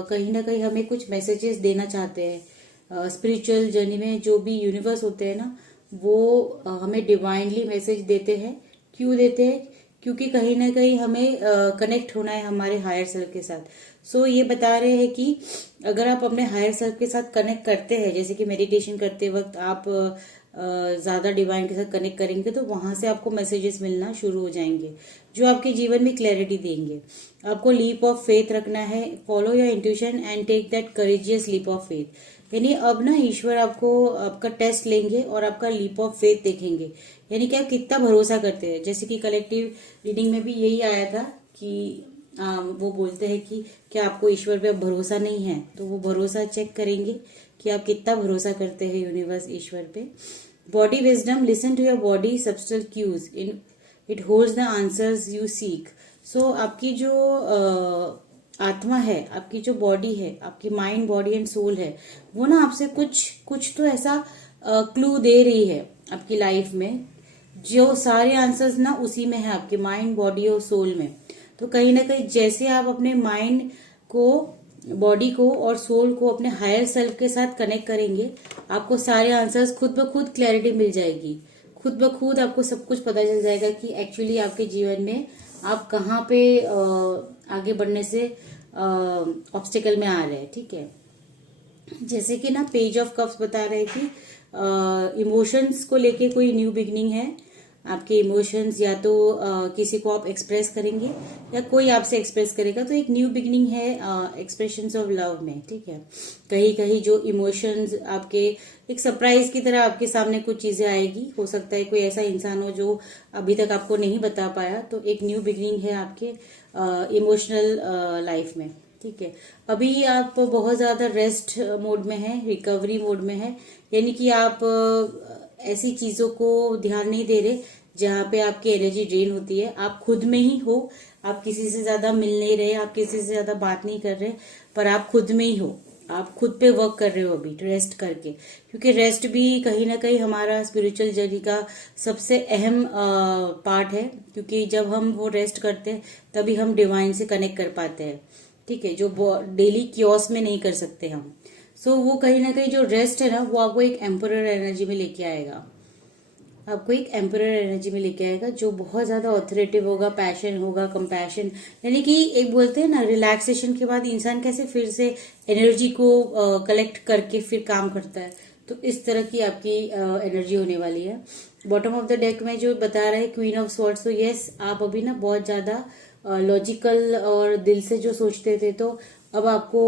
कहीं ना कहीं हमें कुछ मैसेजेस देना चाहते हैं। स्पिरिचुअल जर्नी में जो भी यूनिवर्स होते हैं ना, वो हमें डिवाइनली मैसेज देते हैं। क्यों देते हैं? क्योंकि कहीं ना कहीं हमें कनेक्ट होना है हमारे हायर सेल्फ के साथ। सो ये बता रहे हैं कि अगर आप अपने हायर सेल्फ के साथ कनेक्ट करते हैं, जैसे कि मेडिटेशन करते वक्त आप ज्यादा डिवाइन के साथ कनेक्ट करेंगे, तो वहां से आपको मैसेजेस मिलना शुरू हो जाएंगे जो आपके जीवन में क्लैरिटी देंगे। आपको लीप ऑफ फेथ रखना है। Follow your intuition and take that courageous leap of faith. यानी अब ना ईश्वर आपको आपका टेस्ट लेंगे और आपका लीप ऑफ फेथ देखेंगे, यानी कि आप कितना भरोसा करते हैं। जैसे कि कलेक्टिव रीडिंग में भी यही आया था कि वो बोलते हैं कि क्या आपको ईश्वर पे अब भरोसा नहीं है, तो वो भरोसा चेक करेंगे कि आप कितना भरोसा करते हैं यूनिवर्स, ईश्वर पे। Body wisdom, listen to your body subtle cues, in it holds the answers you seek. So आपकी जो आत्मा है, आपकी जो बॉडी है, आपकी माइंड, बॉडी एंड सोल है, वो ना आपसे कुछ तो ऐसा क्लू दे रही है आपकी लाइफ में। जो सारे आंसर्स ना उसी में है, आपके माइंड, बॉडी और सोल में। तो कहीं ना कहीं जैसे आप अपने माइंड को, बॉडी को और सोल को अपने हायर सेल्फ के साथ कनेक्ट करेंगे, आपको सारे आंसर्स खुद ब खुद क्लैरिटी मिल जाएगी। खुद ब खुद आपको सब कुछ पता चल जाएगा कि एक्चुअली आपके जीवन में आप कहाँ पे आगे बढ़ने से ऑब्स्टिकल में आ रहे हैं। ठीक है, जैसे कि ना पेज ऑफ कप्स बता रहे कि इमोशंस को लेके कोई न्यू बिगनिंग है। आपके इमोशंस या तो किसी को आप एक्सप्रेस करेंगे या कोई आपसे एक्सप्रेस करेगा, तो एक न्यू बिगनिंग है एक्सप्रेशंस ऑफ लव में। ठीक है, कहीं कहीं जो इमोशंस आपके एक सरप्राइज की तरह आपके सामने कुछ चीजें आएगी। हो सकता है कोई ऐसा इंसान हो जो अभी तक आपको नहीं बता पाया, तो एक न्यू बिगनिंग है आपके इमोशनल लाइफ में। ठीक है, अभी आप बहुत ज्यादा रेस्ट मोड में है, रिकवरी मोड में है, यानी कि आप ऐसी चीजों को ध्यान नहीं दे रहे जहां पे आपकी एनर्जी ड्रेन होती है। आप खुद में ही हो, आप किसी से ज्यादा मिल नहीं रहे, आप किसी से ज्यादा बात नहीं कर रहे, पर आप खुद में ही हो। आप खुद पे वर्क कर रहे हो अभी रेस्ट करके, क्योंकि रेस्ट भी कहीं ना कहीं हमारा स्पिरिचुअल जर्नी का सबसे अहम पार्ट है। क्योंकि जब हम वो रेस्ट करते हैं तभी हम डिवाइन से कनेक्ट कर पाते हैं। ठीक है, जो डेली क्योस में नहीं कर सकते हम। सो वो कहीं ना कहीं जो रेस्ट है ना, वो आपको एक एम्परर एनर्जी में लेके आएगा। आपको एक एम्परर एनर्जी में लेके आएगा जो बहुत ज्यादा ऑथोरेटिव होगा, पैशन होगा, कंपैशन। यानी कि एक बोलते हैं ना, रिलैक्सेशन के बाद इंसान कैसे फिर से एनर्जी को कलेक्ट करके फिर काम करता है, तो इस तरह की आपकी एनर्जी होने वाली है। बॉटम ऑफ द डेक में जो बता रहा है क्वीन ऑफ स्वॉर्ड्स, तो यस, आप अभी ना बहुत ज्यादा लॉजिकल और दिल से जो सोचते थे, तो अब आपको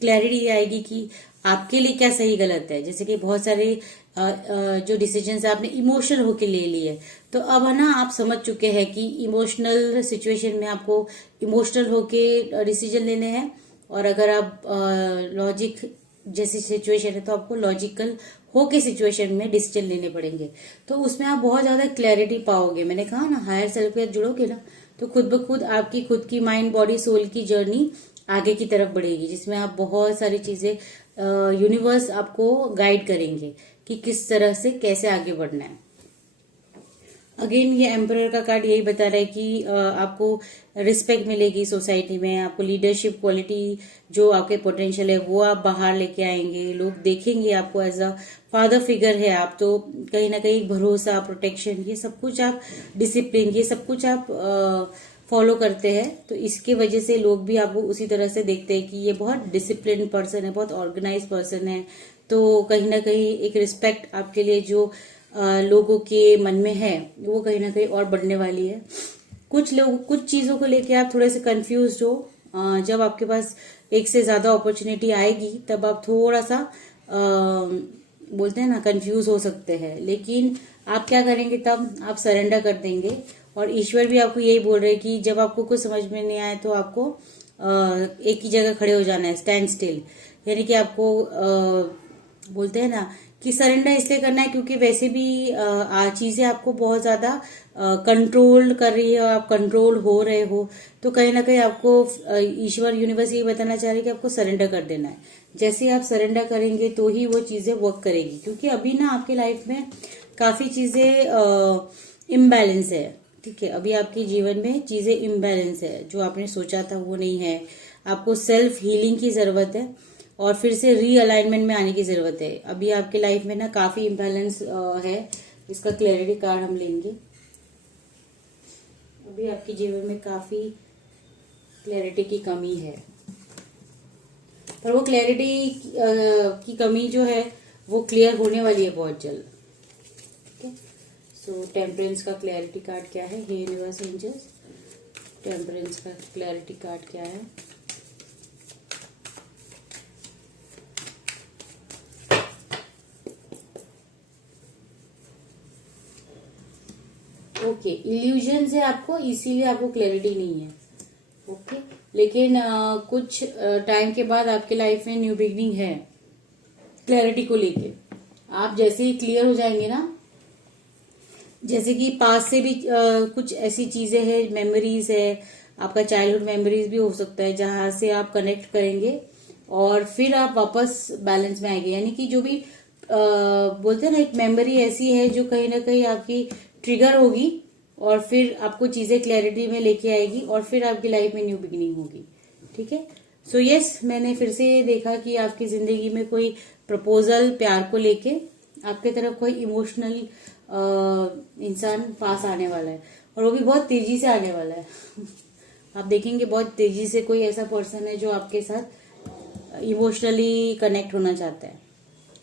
क्लैरिटी आएगी कि आपके लिए क्या सही गलत है। जैसे कि बहुत सारे जो डिसीजंस आपने इमोशनल होके ले लिए, तो अब है ना आप समझ चुके हैं कि इमोशनल सिचुएशन में आपको इमोशनल होके डिसीजन लेने हैं, और अगर आप लॉजिक जैसी सिचुएशन है तो आपको लॉजिकल होके सिचुएशन में डिसीजन लेने पड़ेंगे। तो उसमें आप बहुत ज्यादा क्लैरिटी पाओगे। मैंने कहा ना, हायर सेल्फ के साथ जुड़ोगे ना, तो खुद ब खुद आपकी खुद की माइंड, बॉडी, सोल की जर्नी आगे की तरफ बढ़ेगी, जिसमें आप बहुत सारी चीजें यूनिवर्स आपको गाइड करेंगे कि किस तरह से कैसे आगे बढ़ना है। अगेन ये एम्परर का कार्ड यही बता रहा है कि आपको रिस्पेक्ट मिलेगी सोसाइटी में, आपको लीडरशिप क्वालिटी, जो आपके पोटेंशियल है वो आप बाहर लेके आएंगे। लोग देखेंगे आपको एज अ फादर फिगर है आप, तो कहीं ना कहीं भरोसा, प्रोटेक्शन, ये सब कुछ आप, डिसिप्लिन, ये सब कुछ आप फॉलो करते हैं। तो इसके वजह से लोग भी आपको उसी तरह से देखते हैं कि ये बहुत डिसिप्लिन पर्सन है, बहुत ऑर्गेनाइज पर्सन है। तो कहीं ना कहीं एक रिस्पेक्ट आपके लिए जो लोगों के मन में है, वो कहीं ना कहीं और बढ़ने वाली है। कुछ लोग कुछ चीजों को लेके आप थोड़े से कंफ्यूज हो। जब आपके पास एक से ज्यादा अपॉर्चुनिटी आएगी तब आप थोड़ा सा बोलते हैं ना कंफ्यूज हो सकते हैं, लेकिन आप क्या करेंगे तब आप सरेंडर कर देंगे। और ईश्वर भी आपको यही बोल रहे हैं कि जब आपको कुछ समझ में नहीं आए तो आपको एक ही जगह खड़े हो जाना है, स्टैंड स्टिल। यानी कि आपको बोलते हैं ना कि सरेंडर इसलिए करना है क्योंकि वैसे भी चीजें आपको बहुत ज्यादा कंट्रोल कर रही है और आप कंट्रोल हो रहे हो। तो कहीं ना कहीं आपको ईश्वर यूनिवर्स ये बताना चाह रहे हैं कि आपको सरेंडर कर देना है। जैसे आप सरेंडर करेंगे तो ही वो चीजें वर्क करेगी, क्योंकि अभी ना आपकी लाइफ में काफी चीजें इम्बैलेंस है। ठीक है, अभी आपके जीवन में चीजें इम्बैलेंस है, जो आपने सोचा था वो नहीं है। आपको सेल्फ हीलिंग की जरूरत है और फिर से रीअलाइनमेंट में आने की जरूरत है। अभी आपके लाइफ में ना काफी इम्बैलेंस है। इसका क्लैरिटी कार्ड हम लेंगे। अभी आपके जीवन में काफी क्लैरिटी की कमी है, पर वो क्लैरिटी की कमी जो है वो क्लियर होने वाली है बहुत जल्द। सो टेम्परेंस का क्लैरिटी कार्ड क्या है? हे यूनिवर्स एंजल्स, टेम्परेंस का क्लैरिटी कार्ड क्या है? ओके, इल्यूजन है आपको, इसीलिए आपको क्लैरिटी नहीं है। ओके, लेकिन कुछ टाइम के बाद आपके लाइफ में न्यू बिगनिंग है क्लैरिटी को लेके। आप जैसे ही क्लियर हो जाएंगे ना, जैसे कि पास से भी कुछ ऐसी चीजें हैं, मेमोरीज है, आपका चाइल्डहुड मेमोरीज भी हो सकता है जहां से आप कनेक्ट करेंगे और फिर आप वापस बैलेंस में आएंगे। यानी कि जो भी बोलते हैं ना, एक मेमोरी ऐसी है जो कहीं ना कहीं आपकी ट्रिगर होगी और फिर आपको चीजें क्लैरिटी में लेके आएगी और फिर आपकी लाइफ में न्यू बिगिनिंग होगी। ठीक है, सो यस, मैंने फिर से देखा कि आपकी जिंदगी में कोई प्रपोजल प्यार को लेके आपके तरफ कोई इमोशनल इंसान पास आने वाला है, और वो भी बहुत तेजी से आने वाला है। आप देखेंगे बहुत तेजी से कोई ऐसा पर्सन है जो आपके साथ इमोशनली कनेक्ट होना चाहता है।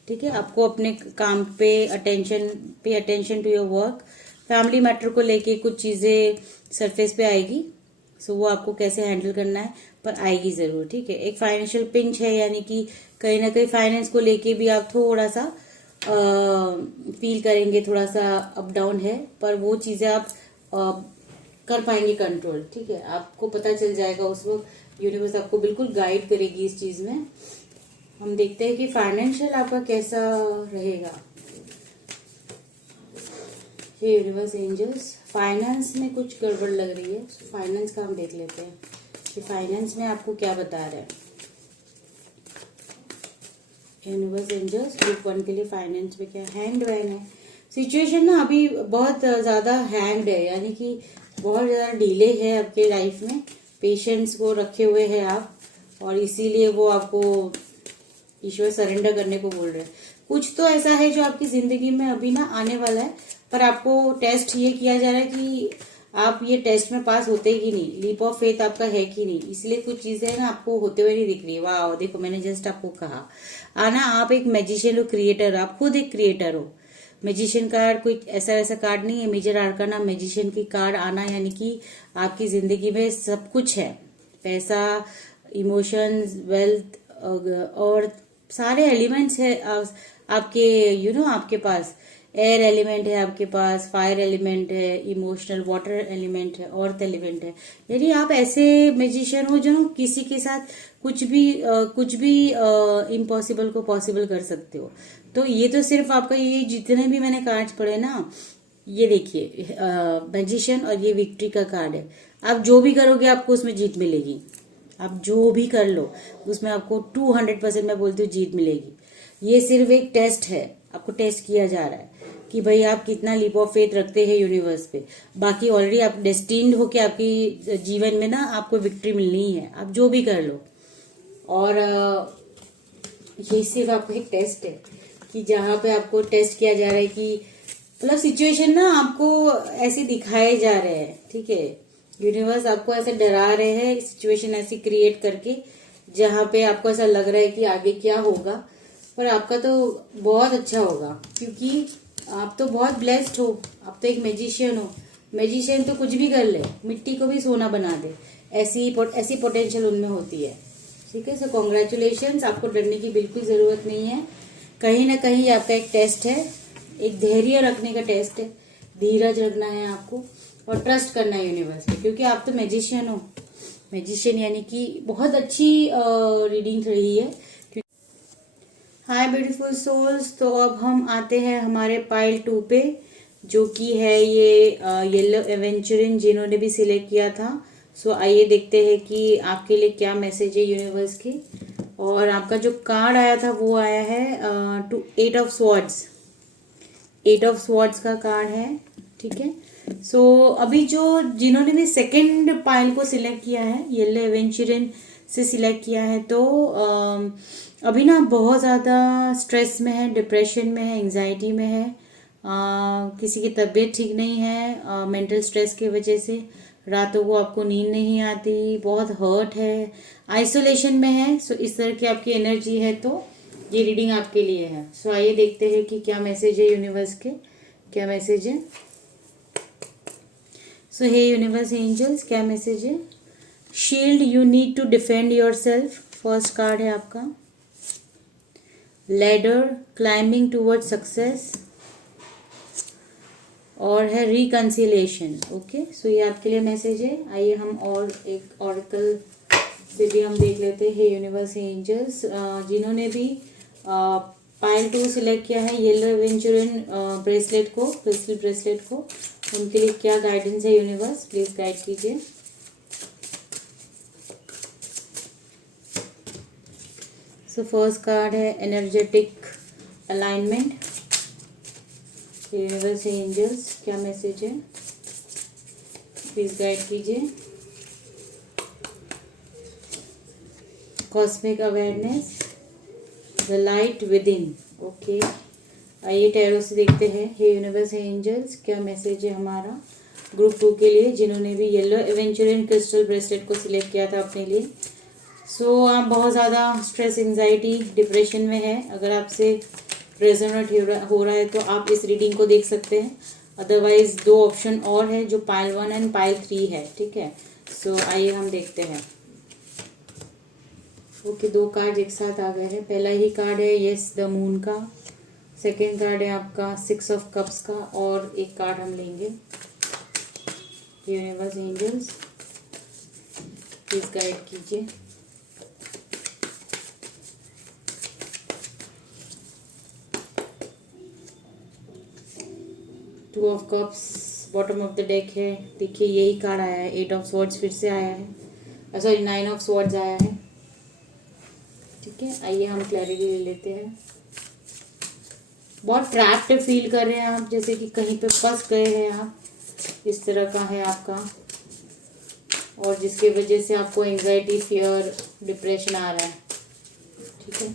ठीक है, आपको अपने काम pay attention to your work. Family matter को लेके कुछ चीजें सरफेस पे आएगी, सो वो आपको कैसे हैंडल करना है, पर आएगी जरूर। ठीक है, एक फाइनेंशियल पिंच है, यानी कि कहीं ना कहीं फाइनेंस को लेके भी आप थोड़ा सा फील करेंगे, थोड़ा सा अप डाउन है, पर वो चीजें आप कर पाएंगे कंट्रोल। ठीक है, आपको पता चल जाएगा उस वक्त, यूनिवर्स आपको बिल्कुल गाइड करेगी इस चीज में। हम देखते हैं कि फाइनेंशियल आपका कैसा रहेगा। हे यूनिवर्स एंजल्स, फाइनेंस में कुछ गड़बड़ लग रही है, फाइनेंस का हम देख लेते हैं कि फाइनेंस में आपको क्या बता रहे हैं। यूनिवर्स एंजल्स ग्रुप 1 के लिए फाइनेंस में क्या? हैंडमैन है। सिचुएशन ना अभी बहुत ज्यादा हैंग्ड है, यानी कि बहुत ज्यादा डिले है आपके लाइफ में। पेशेंस को रखे हुए हैं आप, और इसीलिए वो आपको ईश्वर सरेंडर करने को बोल रहे हैं। कुछ तो ऐसा है जो आपकी जिंदगी में अभी ना आने वाला है, पर आपको टेस्ट ये किया जा रहा है कि आप ये टेस्ट में पास होते ही नहीं, लीप ऑफ फेथ आपका है कि नहीं। इसलिए कुछ चीजें ना आपको होते हुए नहीं दिख रही है। वाह, देखो मैंने जस्ट आपको कहा आना, आप एक मैजिशियन हो, क्रिएटर, आप खुद एक क्रिएटर हो। मैजिशियन कार्ड कोई ऐसा वैसा कार्ड नहीं है, मेजर आर्काना मैजिशियन की कार्ड आना, यानी कि आपकी जिंदगी में सब कुछ है, पैसा, इमोशंस, वेल्थ और सारे एलिमेंट्स है आपके आपके पास। एयर एलिमेंट है आपके पास, फायर एलिमेंट है, इमोशनल वाटर एलिमेंट है, अर्थ एलिमेंट है। यानी आप ऐसे मैजिशियन हो जो किसी के साथ कुछ भी इम्पॉसिबल को पॉसिबल कर सकते हो। तो ये तो सिर्फ आपका, ये जितने भी मैंने कार्ड्स पढ़े ना, ये देखिए मैजिशियन और ये विक्ट्री का कार्ड है। आप जो भी करोगे आपको उसमें जीत मिलेगी। आप जो भी कर लो उसमें आपको 200% मैं बोलती हूँ जीत मिलेगी। ये सिर्फ एक टेस्ट है, आपको टेस्ट किया जा रहा है कि भाई आप कितना लीप ऑफ फेथ रखते हैं यूनिवर्स पे। बाकी ऑलरेडी आप डेस्टिन्ड हो कि आपकी जीवन में ना आपको विक्ट्री मिलनी ही है, आप जो भी कर लो। और ये सिर्फ आपको एक टेस्ट है कि जहां पे आपको टेस्ट किया जा रहा है कि मतलब सिचुएशन ना आपको ऐसे दिखाए जा रहे हैं। ठीक है, यूनिवर्स आपको ऐसे डरा रहे हैं, सिचुएशन ऐसी क्रिएट करके जहां पे आपको ऐसा लग रहा है कि आगे क्या होगा, पर आपका तो बहुत अच्छा होगा, क्योंकि आप तो बहुत ब्लेस्ड हो, आप तो एक मैजिशियन हो। मैजिशियन तो कुछ भी कर ले, मिट्टी को भी सोना बना दे, ऐसी पोटेंशियल उनमें होती है। ठीक है, सो कॉन्ग्रेचुलेशन, आपको डरने की बिल्कुल जरूरत नहीं है। कहीं ना कहीं आपका एक टेस्ट है, एक धैर्य रखने का टेस्ट है, धीरज रखना है आपको और ट्रस्ट करना है यूनिवर्स पे, क्योंकि आप तो मैजिशियन हो। मैजिशियन यानी कि बहुत अच्छी रीडिंग रही है। हाय ब्यूटीफुल सोल्स, तो अब हम आते हैं हमारे पाइल 2 पे, जो कि है ये येलो एवेंचरिन, जिन्होंने भी सिलेक्ट किया था। सो आइए देखते हैं कि आपके लिए क्या मैसेज है यूनिवर्स की। और आपका जो कार्ड आया था वो आया है to 8 of swords, 8 of swords का कार्ड है। ठीक है, सो अभी जो जिन्होंने भी सेकंड पाइल को सिलेक्ट किया है, येलो एवेंचरिन से सिलेक्ट किया है, तो अभी ना बहुत ज़्यादा स्ट्रेस में है, डिप्रेशन में है, एंजाइटी में है, किसी की तबीयत ठीक नहीं है, मेंटल स्ट्रेस की वजह से रातों को आपको नींद नहीं आती, बहुत हर्ट है, आइसोलेशन में है। सो इस तरह की आपकी एनर्जी है, तो ये रीडिंग आपके लिए है। सो आइए देखते हैं कि क्या मैसेज है यूनिवर्स के, क्या मैसेज है। सो हे यूनिवर्स एंजल्स, क्या मैसेज है। Shield, you need to defend your self, first card है आपका। लैडर, क्लाइंबिंग टूवर्ड सक्सेस, और है रिकंसिलेशन। ओके, सो ये आपके लिए मैसेज है। आइए हम और एक ऑरेकल से भी हम देख लेते हैं यूनिवर्स एंजल्स, जिन्होंने भी पाइल 2 सिलेक्ट किया है, येलो एवेंचरिन ब्रेसलेट को, क्रिस्टल ब्रेसलेट को, उनके लिए क्या गाइडेंस है यूनिवर्स, प्लीज गाइड कीजिए। सो फर्स्ट कार्ड है एनर्जेटिक अलाइनमेंट। यूनिवर्स एंजल्स, क्या मैसेज है, प्लीज गाइड कीजिए। Cosmic awareness, the light with in. Okay, आइए टैरो से देखते हैं, हे यूनिवर्स एंजल्स, क्या मैसेज है हमारा ग्रुप 2 के लिए, जिन्होंने भी येलो एवेंचरिन क्रिस्टल ब्रेसलेट को सिलेक्ट किया था अपने लिए। सो आप बहुत ज़्यादा स्ट्रेस, एंजाइटी, डिप्रेशन में है। अगर आपसे रेजोनेट हो रहा है तो आप इस रीडिंग को देख सकते हैं, अदरवाइज 2 ऑप्शन और है, जो पाइल 1 एंड पाइल 3 है। ठीक है, सो आइए हम देखते हैं। ओके, 2 कार्ड एक साथ आ गए हैं। पहला ही कार्ड है यस द मून का, सेकेंड कार्ड है आपका 6 ऑफ कप्स का, और एक कार्ड हम लेंगे। यूनिवर्स एंजल्स, प्लीज गाइड कीजिए। Two of cups bottom of the deck है। देखिए यही कार्ड आया है, 8 ऑफ स्वॉर्ड्स फिर से आया है, सॉरी 9 ऑफ स्वॉर्ड्स आया है। ठीक है, आइए हम क्लैरिटी ले लेते हैं। बहुत ट्रैप्ड फील कर रहे हैं आप, जैसे कि कहीं पे फंस गए हैं आप, इस तरह का है आपका, और जिसकी वजह से आपको एंजाइटी, फियर, डिप्रेशन आ रहा है। ठीक है,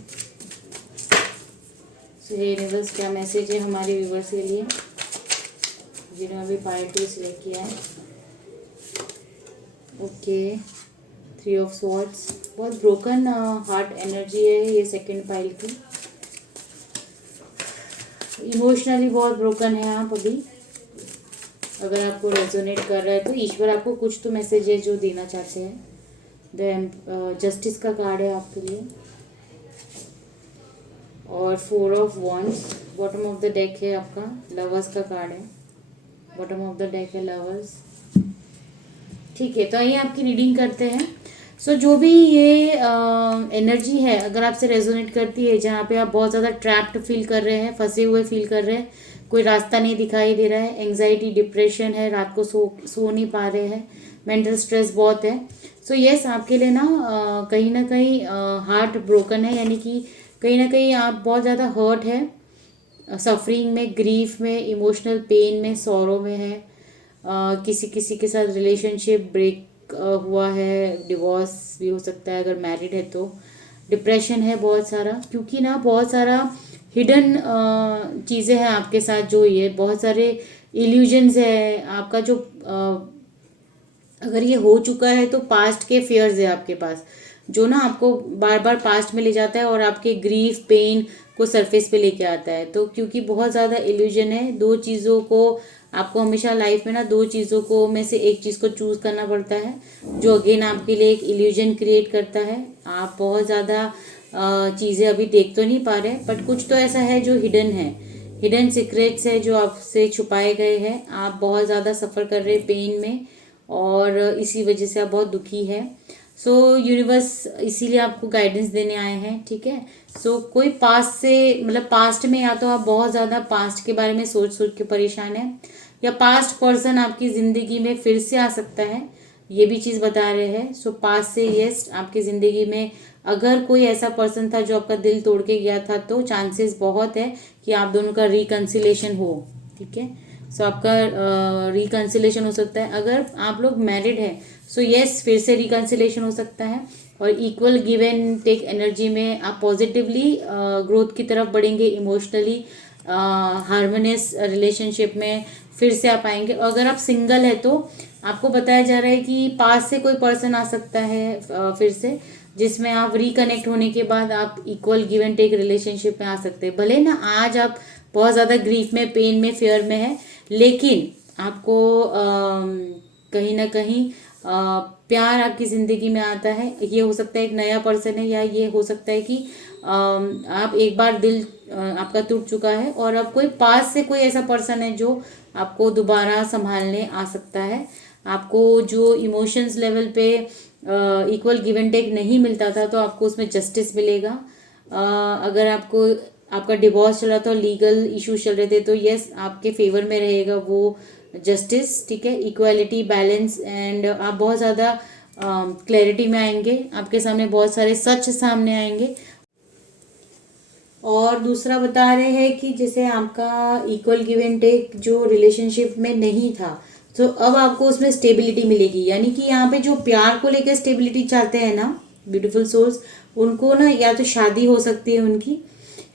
सो ये यूनिवर्स, क्या मैसेज है हमारे व्यूवर्स के लिए, जिन्होंने अभी पाइल 2 सिलेक्ट किया है। ओके, 3 ऑफ स्वॉर्ड्स, बहुत ब्रोकन हार्ट एनर्जी है ये सेकंड पाइल की। इमोशनली बहुत ब्रोकन है आप अभी। अगर आपको रेजोनेट कर रहा है तो ईश्वर आपको कुछ तो मैसेज है जो देना चाहते हैं। द जस्टिस का कार्ड है आपके लिए, और 4 of wands, bottom of the deck है आपका, लवर्स का कार्ड है, बॉटम ऑफ द डेक है लवर्स। ठीक है, तो आइए आपकी रीडिंग करते हैं। सो जो भी ये एनर्जी है, अगर आपसे रेजोनेट करती है, जहाँ पे आप बहुत ज़्यादा ट्रैप्ड फील कर रहे हैं, फंसे हुए फील कर रहे हैं, कोई रास्ता नहीं दिखाई दे रहा है, एंजाइटी, डिप्रेशन है, रात को सो नहीं पा रहे हैं, मेंटल स्ट्रेस बहुत है, सो यस आपके लिए ना कहीं ना कहीं हार्ट ब्रोकन है, यानी कि कहीं ना कहीं आप बहुत ज़्यादा हर्ट है, सफरिंग में, ग्रीफ में, इमोशनल पेन में, सौरो में है, किसी किसी के साथ रिलेशनशिप ब्रेक हुआ है, डिवोर्स भी हो सकता है अगर मैरिड है तो, डिप्रेशन है बहुत सारा, क्योंकि ना बहुत सारा हिडन चीज़ें हैं आपके साथ जो ये बहुत सारे इल्यूजन्स है आपका, जो अगर ये हो चुका है तो पास्ट के फियर्स है आपके पास, जो ना आपको बार बार पास्ट में ले जाता है और आपके ग्रीफ, पेन को सरफेस पे लेके आता है। तो क्योंकि बहुत ज़्यादा इल्यूजन है, 2 चीज़ों को आपको हमेशा लाइफ में ना दो चीज़ों को में से एक चीज़ को चूज करना पड़ता है, जो अगेन आपके लिए एक इल्यूजन क्रिएट करता है। आप बहुत ज़्यादा चीज़ें अभी देख तो नहीं पा रहे, बट कुछ तो ऐसा है जो हिडन है, हिडन सीक्रेट्स है जो आपसे छुपाए गए हैं। आप बहुत ज़्यादा सफ़र कर रहे हैं पेन में, और इसी वजह से आप बहुत दुखी है। सो यूनिवर्स इसीलिए आपको गाइडेंस देने आए हैं, ठीक है। सो कोई पास्ट से, मतलब पास्ट में या तो आप बहुत ज़्यादा पास्ट के बारे में सोच सोच के परेशान हैं, या पास्ट पर्सन आपकी ज़िंदगी में फिर से आ सकता है, ये भी चीज़ बता रहे हैं। सो पास्ट से यस, आपकी ज़िंदगी में अगर कोई ऐसा पर्सन था जो आपका दिल तोड़ के गया था, तो चांसेस बहुत है कि आप दोनों का रिकन्सिलेशन हो, ठीक है। सो आपका रिकन्सिलेशन हो सकता है। अगर आप लोग मैरिड हैं, सो यस, फिर से रिकन्सिलेशन हो सकता है। और equal give and take energy में आप पॉजिटिवली ग्रोथ की तरफ बढ़ेंगे, इमोशनली हार्मोनियस रिलेशनशिप में फिर से आप आएंगे। और अगर आप सिंगल है तो आपको बताया जा रहा है कि पास से कोई पर्सन आ सकता है फिर से, जिसमें आप रिकनेक्ट होने के बाद आप equal give and take relationship में आ सकते हैं। भले ना आज आप बहुत ज़्यादा ग्रीफ में, पेन में, फेयर में है, लेकिन आपको कहीं ना कहीं प्यार आपकी ज़िंदगी में आता है। ये हो सकता है एक नया पर्सन है, या ये हो सकता है कि आप एक बार दिल आपका टूट चुका है, और अब कोई पास से कोई ऐसा पर्सन है जो आपको दोबारा संभालने आ सकता है। आपको जो इमोशंस लेवल पे इक्वल गिव एंड टेक नहीं मिलता था, तो आपको उसमें जस्टिस मिलेगा। अगर आपको आपका डिवोर्स चल रहा था, लीगल इश्यूज चल रहे थे, तो यस, आपके फेवर में रहेगा वो जस्टिस, ठीक है। इक्वालिटी, बैलेंस, एंड आप बहुत ज़्यादा क्लैरिटी में आएंगे, आपके सामने बहुत सारे सच सामने आएंगे। और दूसरा बता रहे हैं कि जैसे आपका इक्वल गिव एंड टेक जो रिलेशनशिप में नहीं था, तो अब आपको उसमें स्टेबिलिटी मिलेगी। यानी कि यहाँ पे जो प्यार को लेकर स्टेबिलिटी चाहते हैं ना ब्यूटीफुल सोल्स, उनको ना या तो शादी हो सकती है उनकी,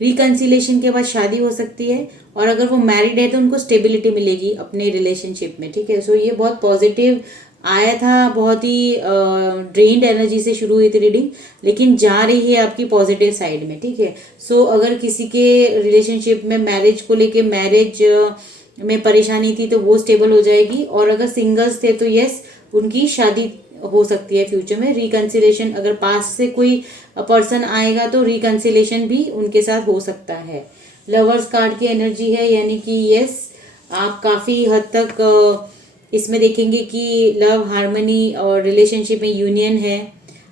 रिकन्सिलेशन के बाद शादी हो सकती है, और अगर वो मैरिड है तो उनको स्टेबिलिटी मिलेगी अपने रिलेशनशिप में, ठीक है। सो ये बहुत पॉजिटिव आया था, बहुत ही ड्रेन्ड एनर्जी से शुरू हुई थी रीडिंग, लेकिन जा रही है आपकी पॉजिटिव साइड में, ठीक है। सो अगर किसी के रिलेशनशिप में मैरिज को लेके, मैरिज में परेशानी थी, तो वो स्टेबल हो जाएगी। और अगर सिंगल्स थे तो यस, उनकी शादी हो सकती है फ्यूचर में। रिकन्सिलेशन, अगर पास से कोई पर्सन आएगा तो रिकन्सिलेशन भी उनके साथ हो सकता है। लवर्स कार्ड की एनर्जी है, यानी कि यस, आप काफ़ी हद तक इसमें देखेंगे कि लव, हार्मनी और रिलेशनशिप में यूनियन है,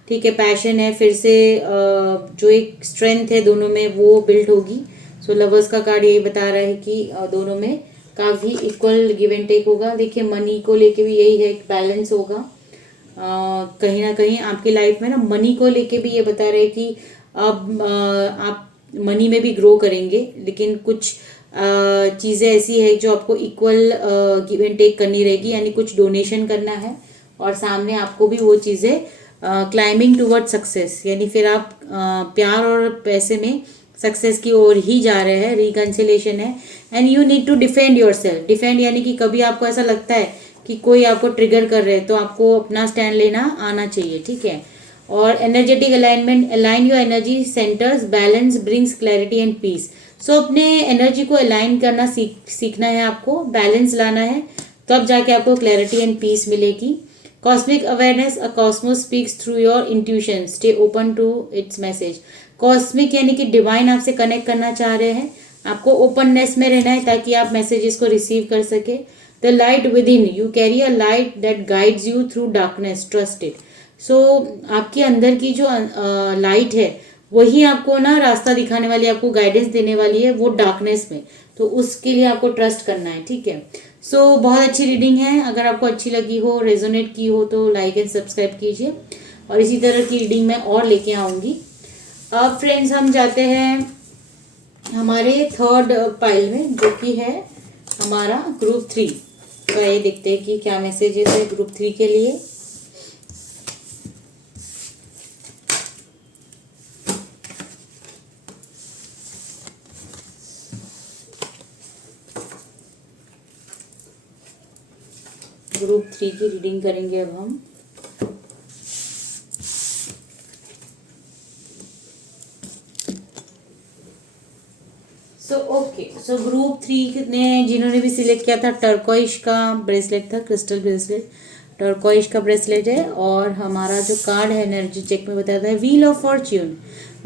ठीक है। पैशन है, फिर से जो एक स्ट्रेंथ है दोनों में वो बिल्ड होगी। सो लवर्स का कार्ड यही बता रहा है कि दोनों में काफ़ी इक्वल गिव एंड टेक होगा। देखिए मनी को लेके भी यही है, एक बैलेंस होगा। कहीं ना कहीं आपकी लाइफ में ना मनी को लेके भी ये बता रहे हैं कि अब आप मनी में भी ग्रो करेंगे, लेकिन कुछ चीज़ें ऐसी है जो आपको इक्वल गिव एंड टेक करनी रहेगी। यानी कुछ डोनेशन करना है, और सामने आपको भी वो चीज़ें क्लाइंबिंग टूवर्ड सक्सेस, यानी फिर आप प्यार और पैसे में सक्सेस की ओर ही जा रहे हैं। रिकन्सिलेशन है, and you need to defend your self. Defend यानी कि कभी आपको ऐसा लगता है कि कोई आपको ट्रिगर कर रहे हैं, तो आपको अपना स्टैंड लेना आना चाहिए, ठीक है। और energetic alignment, align your energy centres, balance brings clarity and peace. So अपने एनर्जी को अलाइन करना सीखना है आपको, बैलेंस लाना है, तब जाके आपको क्लैरिटी एंड पीस मिलेगी। Cosmic awareness, a cosmos speaks through your intuition, stay open to its message. Cosmic यानी कि डिवाइन आपसे कनेक्ट करना चाह रहे हैं, आपको ओपननेस में रहना है ताकि आप मैसेजेस को रिसीव कर सके। The light within you carry a light that guides you through darkness, trust it. So आपके अंदर की जो लाइट है, वही आपको ना रास्ता दिखाने वाली, आपको गाइडेंस देने वाली है वो डार्कनेस में, तो उसके लिए आपको ट्रस्ट करना है, ठीक है। सो बहुत अच्छी रीडिंग है। अगर आपको अच्छी लगी हो, रेजोनेट की हो, तो लाइक एंड सब्सक्राइब कीजिए, और इसी तरह की रीडिंग मैं और लेके आऊँगी। अब फ्रेंड्स हम जाते हैं हमारे थर्ड पाइल में, जो कि है हमारा ग्रुप 3। तो ये देखते हैं कि क्या मैसेजेस है ग्रुप 3 के लिए। ग्रुप 3 की रीडिंग करेंगे अब हम। सो ग्रुप 3 ने जिन्होंने भी सिलेक्ट किया था, टर्कोइश का ब्रेसलेट था, क्रिस्टल ब्रेसलेट, टर्कोइश का ब्रेसलेट है। और हमारा जो कार्ड है एनर्जी चेक में बताता है wheel of Fortune.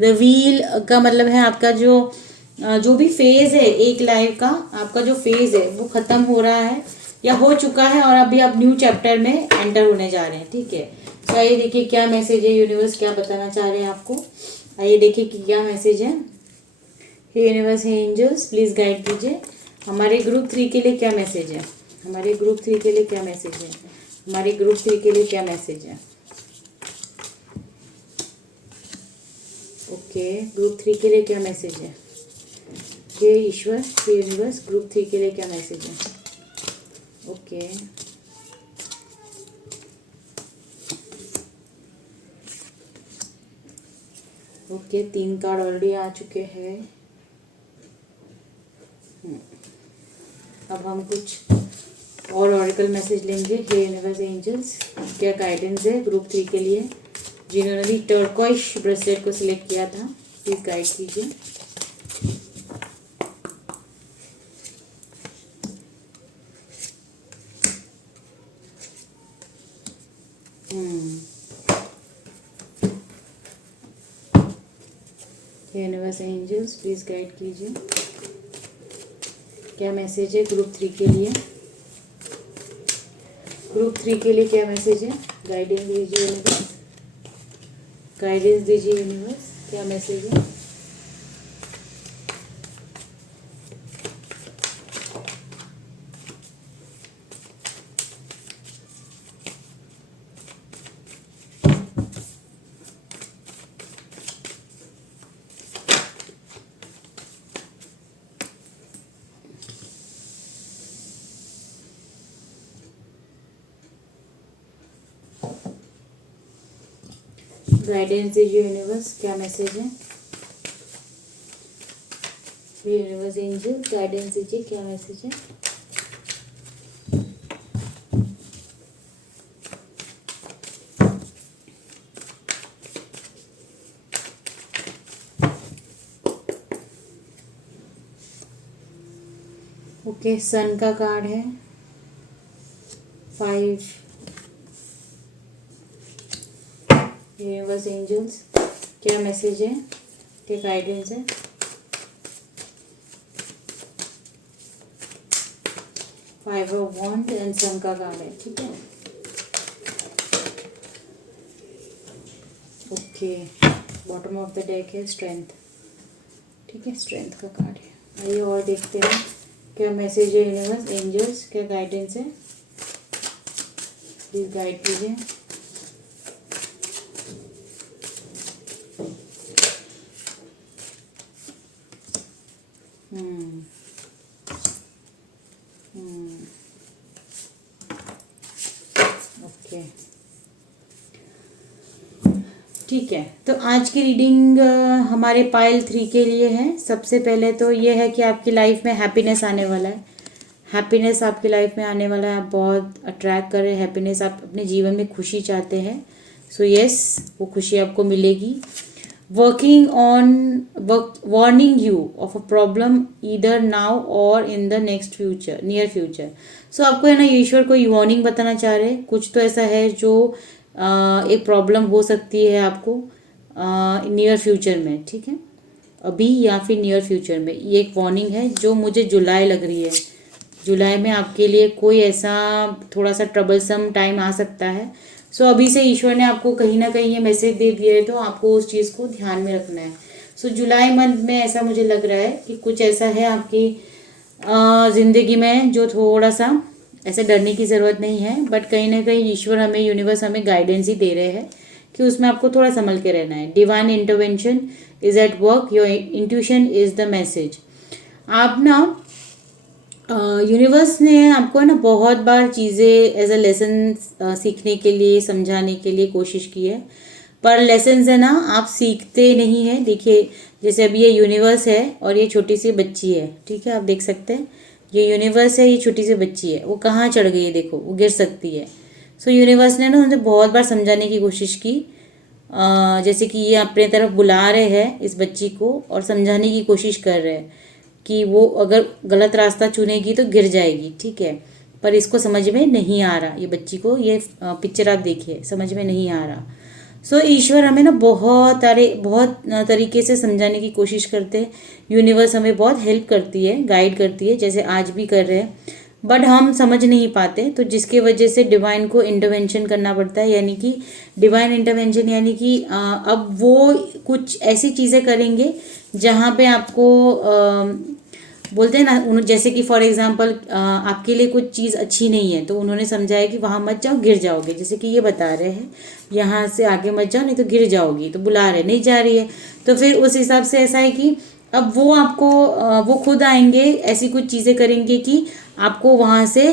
The wheel का मतलब है आपका जो भी फेज है एक लाइफ का, आपका जो फेज है वो खत्म हो रहा है या हो चुका है और अभी आप न्यू चैप्टर में एंटर होने जा रहे हैं, ठीक है। तो आइए देखिए क्या मैसेज है, यूनिवर्स क्या बताना चाह रहे हैं आपको। आइए देखिए कि क्या मैसेज है। Hey universe, hey angels, please guide कीजिए हमारे ग्रुप 3 के लिए क्या मैसेज है, हमारे ग्रुप 3 के लिए क्या मैसेज है, हमारे ग्रुप 3 के लिए क्या मैसेज है। ओके, ग्रुप 3 के लिए क्या मैसेज है। हे ईश्वर, हे यूनिवर्स, ग्रुप 3 के लिए क्या मैसेज है। ओके, ओके, 3 कार्ड ऑलरेडी आ चुके हैं। अब हम कुछ और ऑरिकल मैसेज लेंगे। हे यूनिवर्स, एंजल्स, क्या गाइडेंस है ग्रुप 3 के लिए जिन्होंने भी टर्कोइश ब्रेसलेट को सिलेक्ट किया था, प्लीज गाइड कीजिए। यूनिवर्स, एंजल्स, प्लीज गाइड कीजिए क्या मैसेज है ग्रुप 3 के लिए, ग्रुप 3 के लिए क्या मैसेज है। गाइडेंस दीजिए यूनिवर्स, गाइडेंस दीजिए यूनिवर्स, क्या मैसेज है। गाइडेंस दीजिए यूनिवर्स, क्या मैसेज है। यूनिवर्स, एंजल, गाइडेंस दीजिए क्या मैसेज है। ओके, सन का कार्ड है 5। यूनिवर्स, एंजल्स, क्या मैसेज है, क्या गाइडेंस है। 5 ऑफ वॉन्ड एंड सन का कार्ड है, ठीक है। Okay, bottom of the deck है स्ट्रेंथ, ठीक है, स्ट्रेंथ का कार्ड है। आइए और देखते हैं क्या मैसेज है यूनिवर्स, एंजल्स, क्या गाइडेंस है, प्लीज गाइड कीजिए। ओके, ठीक है। तो आज की रीडिंग हमारे पाइल 3 के लिए है। सबसे पहले तो ये है कि आपकी लाइफ में हैप्पीनेस आने वाला है, हैप्पीनेस आपकी लाइफ में आने वाला है। आप बहुत अट्रैक्ट कर रहे हैं हैप्पीनेस, आप अपने जीवन में खुशी चाहते हैं। सो यस, वो खुशी आपको मिलेगी। Working on warning you of a problem either now or in the next future, near future. So आपको है ना, ईश्वर को वार्निंग बताना चाह रहे हैं। कुछ तो ऐसा है जो एक प्रॉब्लम हो सकती है आपको नियर फ्यूचर में, ठीक है, अभी या फिर नियर फ्यूचर में। ये एक वार्निंग है जो मुझे जुलाई लग रही है। जुलाई में आपके लिए कोई ऐसा थोड़ा सा ट्रबलसम टाइम आ सकता है। सो अभी से ईश्वर ने आपको कहीं ना कहीं ये मैसेज दे दिया है, तो आपको उस चीज़ को ध्यान में रखना है। सो जुलाई मंथ में ऐसा मुझे लग रहा है कि कुछ ऐसा है आपकी ज़िंदगी में जो थोड़ा सा ऐसे डरने की ज़रूरत नहीं है, बट कहीं ना कहीं ईश्वर हमें, यूनिवर्स हमें गाइडेंस ही दे रहे हैं कि उसमें आपको थोड़ा संभल के रहना है। Divine intervention is at work, your intuition is the message. आप ना यूनिवर्स ने आपको ना बहुत बार चीज़ें एज अ लेसन सीखने के लिए, समझाने के लिए कोशिश की है, पर लेसन्स है ना आप सीखते नहीं हैं। देखिए, जैसे अभी ये यूनिवर्स है और ये छोटी सी बच्ची है, ठीक है, आप देख सकते हैं ये यूनिवर्स है, ये छोटी सी बच्ची है, वो कहाँ चढ़ गई है, देखो वो गिर सकती है। सो यूनिवर्स ने ना उनसे बहुत बार समझाने की कोशिश की, जैसे कि ये अपने तरफ बुला रहे हैं इस बच्ची को और समझाने की कोशिश कर रहे हैं कि वो अगर गलत रास्ता चुनेगी तो गिर जाएगी, ठीक है, पर इसको समझ में नहीं आ रहा, ये बच्ची को ये पिक्चर आप देखिए समझ में नहीं आ रहा। सो ईश्वर हमें ना बहुत तरीके से समझाने की कोशिश करते हैं। यूनिवर्स हमें बहुत हेल्प करती है, गाइड करती है, जैसे आज भी कर रहे हैं, बट हम समझ नहीं पाते, तो जिसके वजह से डिवाइन को इंटरवेंशन करना पड़ता है। यानी कि डिवाइन इंटरवेंशन यानी कि अब वो कुछ ऐसी चीज़ें करेंगे जहाँ पे आपको बोलते हैं ना, जैसे कि फॉर एग्जांपल आपके लिए कुछ चीज़ अच्छी नहीं है तो उन्होंने समझाया कि वहाँ मत जाओ, गिर जाओगे, जैसे कि ये बता रहे हैं यहाँ से आगे मत जाओ नहीं तो गिर जाओगी, तो बुला रहे नहीं जा रही है, तो फिर उस हिसाब से ऐसा है कि अब वो आपको वो खुद आएंगे, ऐसी कुछ चीज़ें करेंगे कि आपको वहाँ से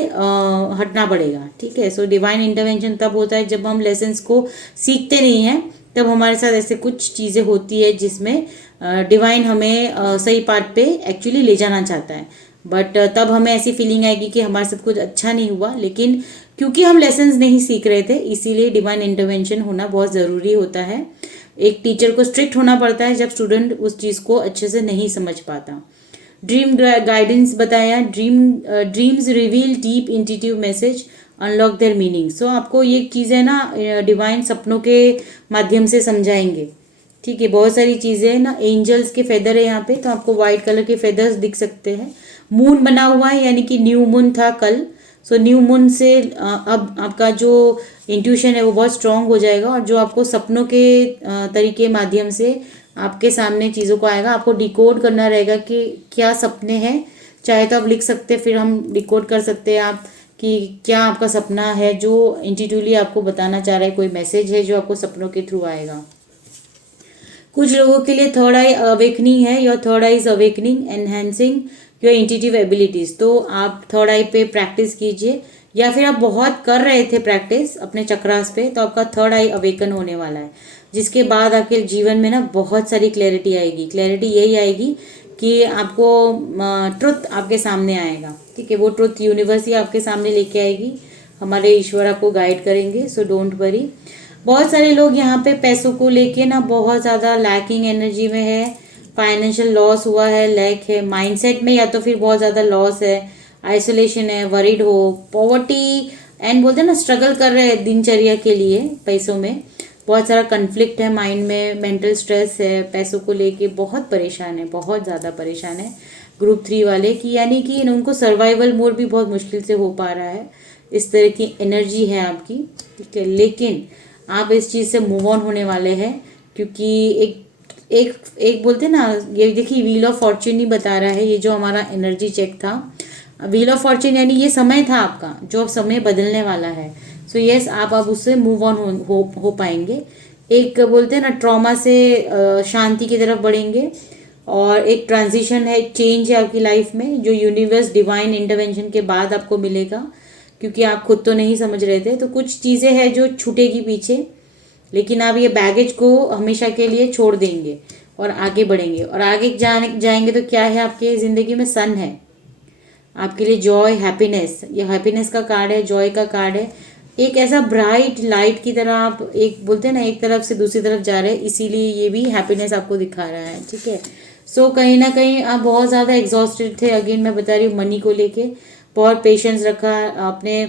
हटना पड़ेगा, ठीक है। सो डिवाइन इंटरवेंशन तब होता है जब हम लेसन्स को सीखते नहीं हैं, तब हमारे साथ ऐसे कुछ चीज़ें होती है जिसमें डिवाइन हमें सही पाथ पे एक्चुअली ले जाना चाहता है, बट तब हमें ऐसी फीलिंग आएगी कि हमारे साथ कुछ अच्छा नहीं हुआ, लेकिन क्योंकि हम लेसन्स नहीं सीख रहे थे इसीलिए डिवाइन इंटरवेंशन होना बहुत ज़रूरी होता है। एक टीचर को स्ट्रिक्ट होना पड़ता है जब स्टूडेंट उस चीज़ को अच्छे से नहीं समझ पाता। ड्रीम गाइडेंस बताया, dreams reveal deep intuitive message, unlock their meaning. So आपको ये चीज़ें ना डिवाइन सपनों के माध्यम से समझाएंगे, ठीक है। बहुत सारी चीज़ें ना, एंजल्स के फेदर है यहाँ पे, तो आपको वाइट कलर के फेदर्स दिख सकते हैं। मून बना हुआ है यानी कि न्यू मून था कल, सो न्यू मून से अब आपका जो इंट्यूशन है वो बहुत स्ट्रांग हो जाएगा, और जो आपको सपनों के तरीके माध्यम से आपके सामने चीज़ों को आएगा। आपको डिकोड करना रहेगा कि क्या सपने हैं, चाहे तो आप लिख सकते हैं, फिर हम डिकोड कर सकते हैं आप कि क्या आपका सपना है जो इंट्यूटिवली आपको बताना चाह रहा है, कोई मैसेज है जो आपको सपनों के थ्रू आएगा। कुछ लोगों के लिए थर्ड आई अवेकनिंग है, your third I is awakening enhancing your intuitive abilities. तो आप थर्ड आई पे प्रैक्टिस कीजिए, या फिर आप बहुत कर रहे थे प्रैक्टिस अपने चक्रास पे, तो आपका थर्ड आई अवेकन होने वाला है, जिसके बाद आपके जीवन में ना बहुत सारी क्लैरिटी आएगी। क्लैरिटी यही आएगी कि आपको ट्रुथ आपके सामने आएगा, ठीक है। वो ट्रुथ यूनिवर्स ही आपके सामने लेके आएगी, हमारे ईश्वर आपको गाइड करेंगे, सो डोंट वरी। बहुत सारे लोग यहाँ पे पैसों को लेके ना बहुत ज़्यादा लैकिंग एनर्जी में है, फाइनेंशियल लॉस हुआ है, लैक है माइंडसेट में, या तो फिर बहुत ज़्यादा लॉस है, आइसोलेशन है, वरीड हो, पॉवर्टी एंड बोलते हैं ना स्ट्रगल कर रहे हैं दिनचर्या के लिए पैसों में, बहुत सारा कन्फ्लिक्ट है माइंड में, मेंटल स्ट्रेस है, पैसों को लेके बहुत परेशान है, बहुत ज़्यादा परेशान है ग्रुप 3 वाले की, यानी कि उनको सर्वाइवल मोड भी बहुत मुश्किल से हो पा रहा है। इस तरह की एनर्जी है आपकी, ठीक है, लेकिन आप इस चीज़ से मूव ऑन होने वाले हैं, क्योंकि एक एक एक बोलते ना, ये देखिए व्हील ऑफ फॉर्च्यून ही बता रहा है, ये जो हमारा एनर्जी चेक था, व्हील ऑफ फॉर्च्यून यानी ये समय था आपका जो अब समय बदलने वाला है। सो यस, आप अब उससे मूव ऑन हो पाएंगे। एक बोलते हैं ना ट्रॉमा से शांति की तरफ बढ़ेंगे, और एक ट्रांजिशन है, एक चेंज है आपकी लाइफ में जो यूनिवर्स डिवाइन इंटरवेंशन के बाद आपको मिलेगा, क्योंकि आप खुद तो नहीं समझ रहे थे। तो कुछ चीज़ें हैं जो छूटेगी पीछे, लेकिन आप ये बैगेज को हमेशा के लिए छोड़ देंगे और आगे बढ़ेंगे, और आगे जाएंगे तो क्या है आपके ज़िंदगी में, सन है आपके लिए, जॉय, हैप्पीनेस। ये हैप्पीनेस का कार्ड है, जॉय का कार्ड है, एक ऐसा ब्राइट लाइट की तरह आप एक बोलते हैं ना एक तरफ से दूसरी तरफ जा रहे हैं, इसीलिए ये भी हैप्पीनेस आपको दिखा रहा है, ठीक है। सो कहीं ना कहीं आप बहुत ज़्यादा एग्जॉस्टेड थे, अगेन मैं बता रही हूँ, मनी को लेके बहुत पेशेंस रखा आपने,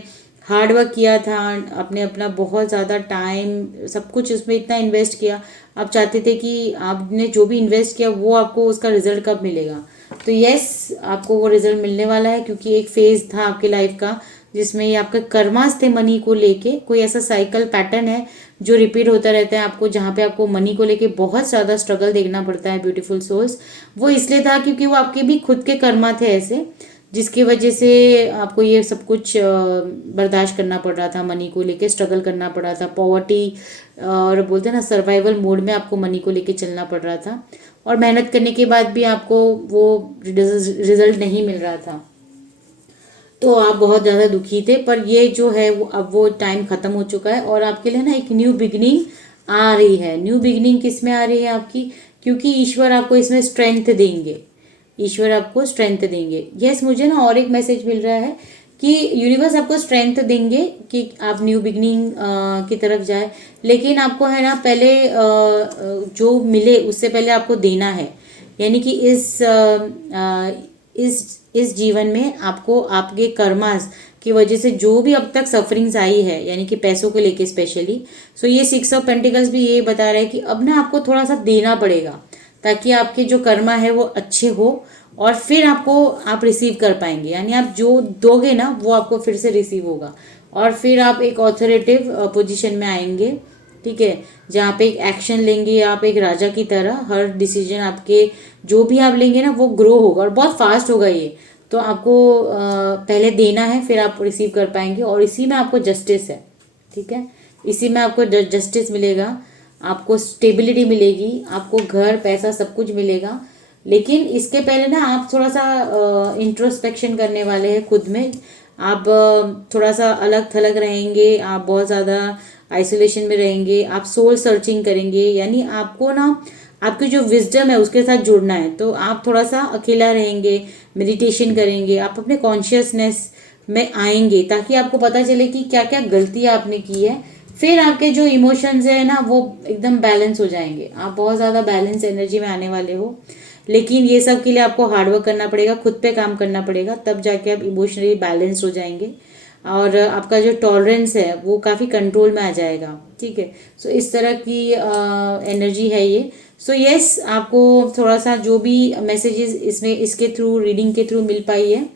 हार्ड वर्क किया था आपने, अपना बहुत ज़्यादा टाइम सब कुछ उसमें इतना इन्वेस्ट किया, आप चाहते थे कि आपने जो भी इन्वेस्ट किया वो आपको उसका रिजल्ट कब मिलेगा। तो यस, आपको वो रिजल्ट मिलने वाला है, क्योंकि एक फेज था आपकी लाइफ का जिसमें ये आपके कर्मास थे मनी को लेके, कोई ऐसा साइकिल पैटर्न है जो रिपीट होता रहता है आपको, जहाँ पे आपको मनी को लेके बहुत ज़्यादा स्ट्रगल देखना पड़ता है ब्यूटीफुल सोल्स। वो इसलिए था क्योंकि वो आपके भी खुद के कर्मा थे ऐसे, जिसकी वजह से आपको ये सब कुछ बर्दाश्त करना पड़ रहा था, मनी को लेके स्ट्रगल करना पड़ रहा था, पॉवर्टी और बोलते हैं ना सर्वाइवल मोड में आपको मनी को लेके चलना पड़ रहा था, और मेहनत करने के बाद भी आपको वो रिजल्ट नहीं मिल रहा था, तो आप बहुत ज़्यादा दुखी थे। पर ये जो है वो अब वो टाइम ख़त्म हो चुका है, और आपके लिए ना एक न्यू बिगनिंग आ रही है। न्यू बिगनिंग किस में आ रही है आपकी, क्योंकि ईश्वर आपको इसमें स्ट्रेंथ देंगे, ईश्वर आपको स्ट्रेंथ देंगे। यस, मुझे ना और एक मैसेज मिल रहा है कि यूनिवर्स आपको स्ट्रेंथ देंगे कि आप न्यू बिगनिंग की तरफ जाए, लेकिन आपको है ना पहले जो मिले उससे पहले आपको देना है, यानी कि इस जीवन में आपको आपके कर्मास की वजह से जो भी अब तक सफरिंग्स आई है, यानी कि पैसों को लेके स्पेशली, सो ये 6 ऑफ पेंटिकल्स भी ये बता रहा है कि अब ना आपको थोड़ा सा देना पड़ेगा ताकि आपके जो कर्मा है वो अच्छे हो, और फिर आपको आप रिसीव कर पाएंगे, यानी आप जो दोगे ना वो आपको फिर से रिसीव होगा, और फिर आप एक ऑथोरेटिव पोजीशन में आएंगे, ठीक है, जहाँ पे एक एक्शन लेंगे आप एक राजा की तरह। हर डिसीजन आपके जो भी आप लेंगे ना वो ग्रो होगा और बहुत फास्ट होगा ये। तो आपको पहले देना है, फिर आप रिसीव कर पाएंगे, और इसी में आपको जस्टिस है, ठीक है, इसी में आपको जस्टिस मिलेगा, आपको स्टेबिलिटी मिलेगी, आपको घर पैसा सब कुछ मिलेगा। लेकिन इसके पहले ना आप थोड़ा सा इंट्रोस्पेक्शन करने वाले हैं खुद में। आप थोड़ा सा अलग थलग रहेंगे, आप बहुत ज़्यादा आइसोलेशन में रहेंगे, आप सोल सर्चिंग करेंगे, यानी आपको ना आपकी जो विजडम है उसके साथ जुड़ना है। तो आप थोड़ा सा अकेला रहेंगे, मेडिटेशन करेंगे, आप अपने कॉन्शियसनेस में आएंगे ताकि आपको पता चले कि क्या क्या गलतियाँ आपने की है। फिर आपके जो इमोशंस है ना वो एकदम बैलेंस हो जाएंगे, आप बहुत ज़्यादा बैलेंस एनर्जी में आने वाले हो। लेकिन ये सब के लिए आपको हार्डवर्क करना पड़ेगा, खुद पे काम करना पड़ेगा, तब जाके आप इमोशनली बैलेंस हो जाएंगे, और आपका जो टॉलरेंस है वो काफ़ी कंट्रोल में आ जाएगा, ठीक है। सो इस तरह की एनर्जी है ये। सो यस, आपको थोड़ा सा जो भी मैसेजेस इसमें इसके थ्रू रीडिंग के थ्रू मिल पाई है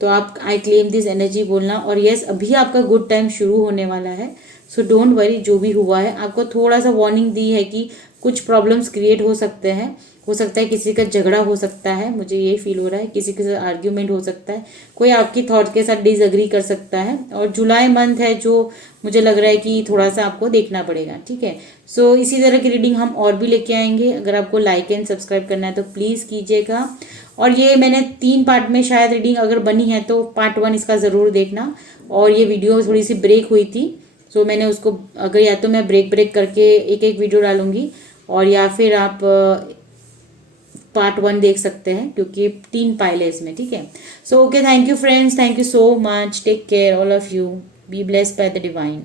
तो आप आई क्लेम दिस एनर्जी बोलना। और यस, अभी आपका गुड टाइम शुरू होने वाला है, सो डोंट वरी। जो भी हुआ है आपको थोड़ा सा वार्निंग दी है कि कुछ प्रॉब्लम्स क्रिएट हो सकते हैं, हो सकता है किसी का झगड़ा हो सकता है, मुझे ये फील हो रहा है, किसी के साथ आर्ग्यूमेंट हो सकता है, कोई आपकी थॉट के साथ डिसएग्री कर सकता है। और जुलाई मंथ है जो मुझे लग रहा है कि थोड़ा सा आपको देखना पड़ेगा, ठीक है। सो इसी तरह की रीडिंग हम और भी लेके आएंगे। अगर आपको लाइक एंड सब्सक्राइब करना है तो प्लीज़ कीजिएगा। और ये मैंने 3 पार्ट में शायद रीडिंग अगर बनी है तो पार्ट 1 इसका ज़रूर देखना। और ये वीडियो थोड़ी सी ब्रेक हुई थी, सो मैंने उसको अगर या तो मैं ब्रेक करके एक एक वीडियो डालूंगी, और या फिर आप पार्ट 1 देख सकते हैं क्योंकि 3 पाइल है इसमें, ठीक है। So okay, thank you friends, thank you so much, take care all of you, be blessed by the divine.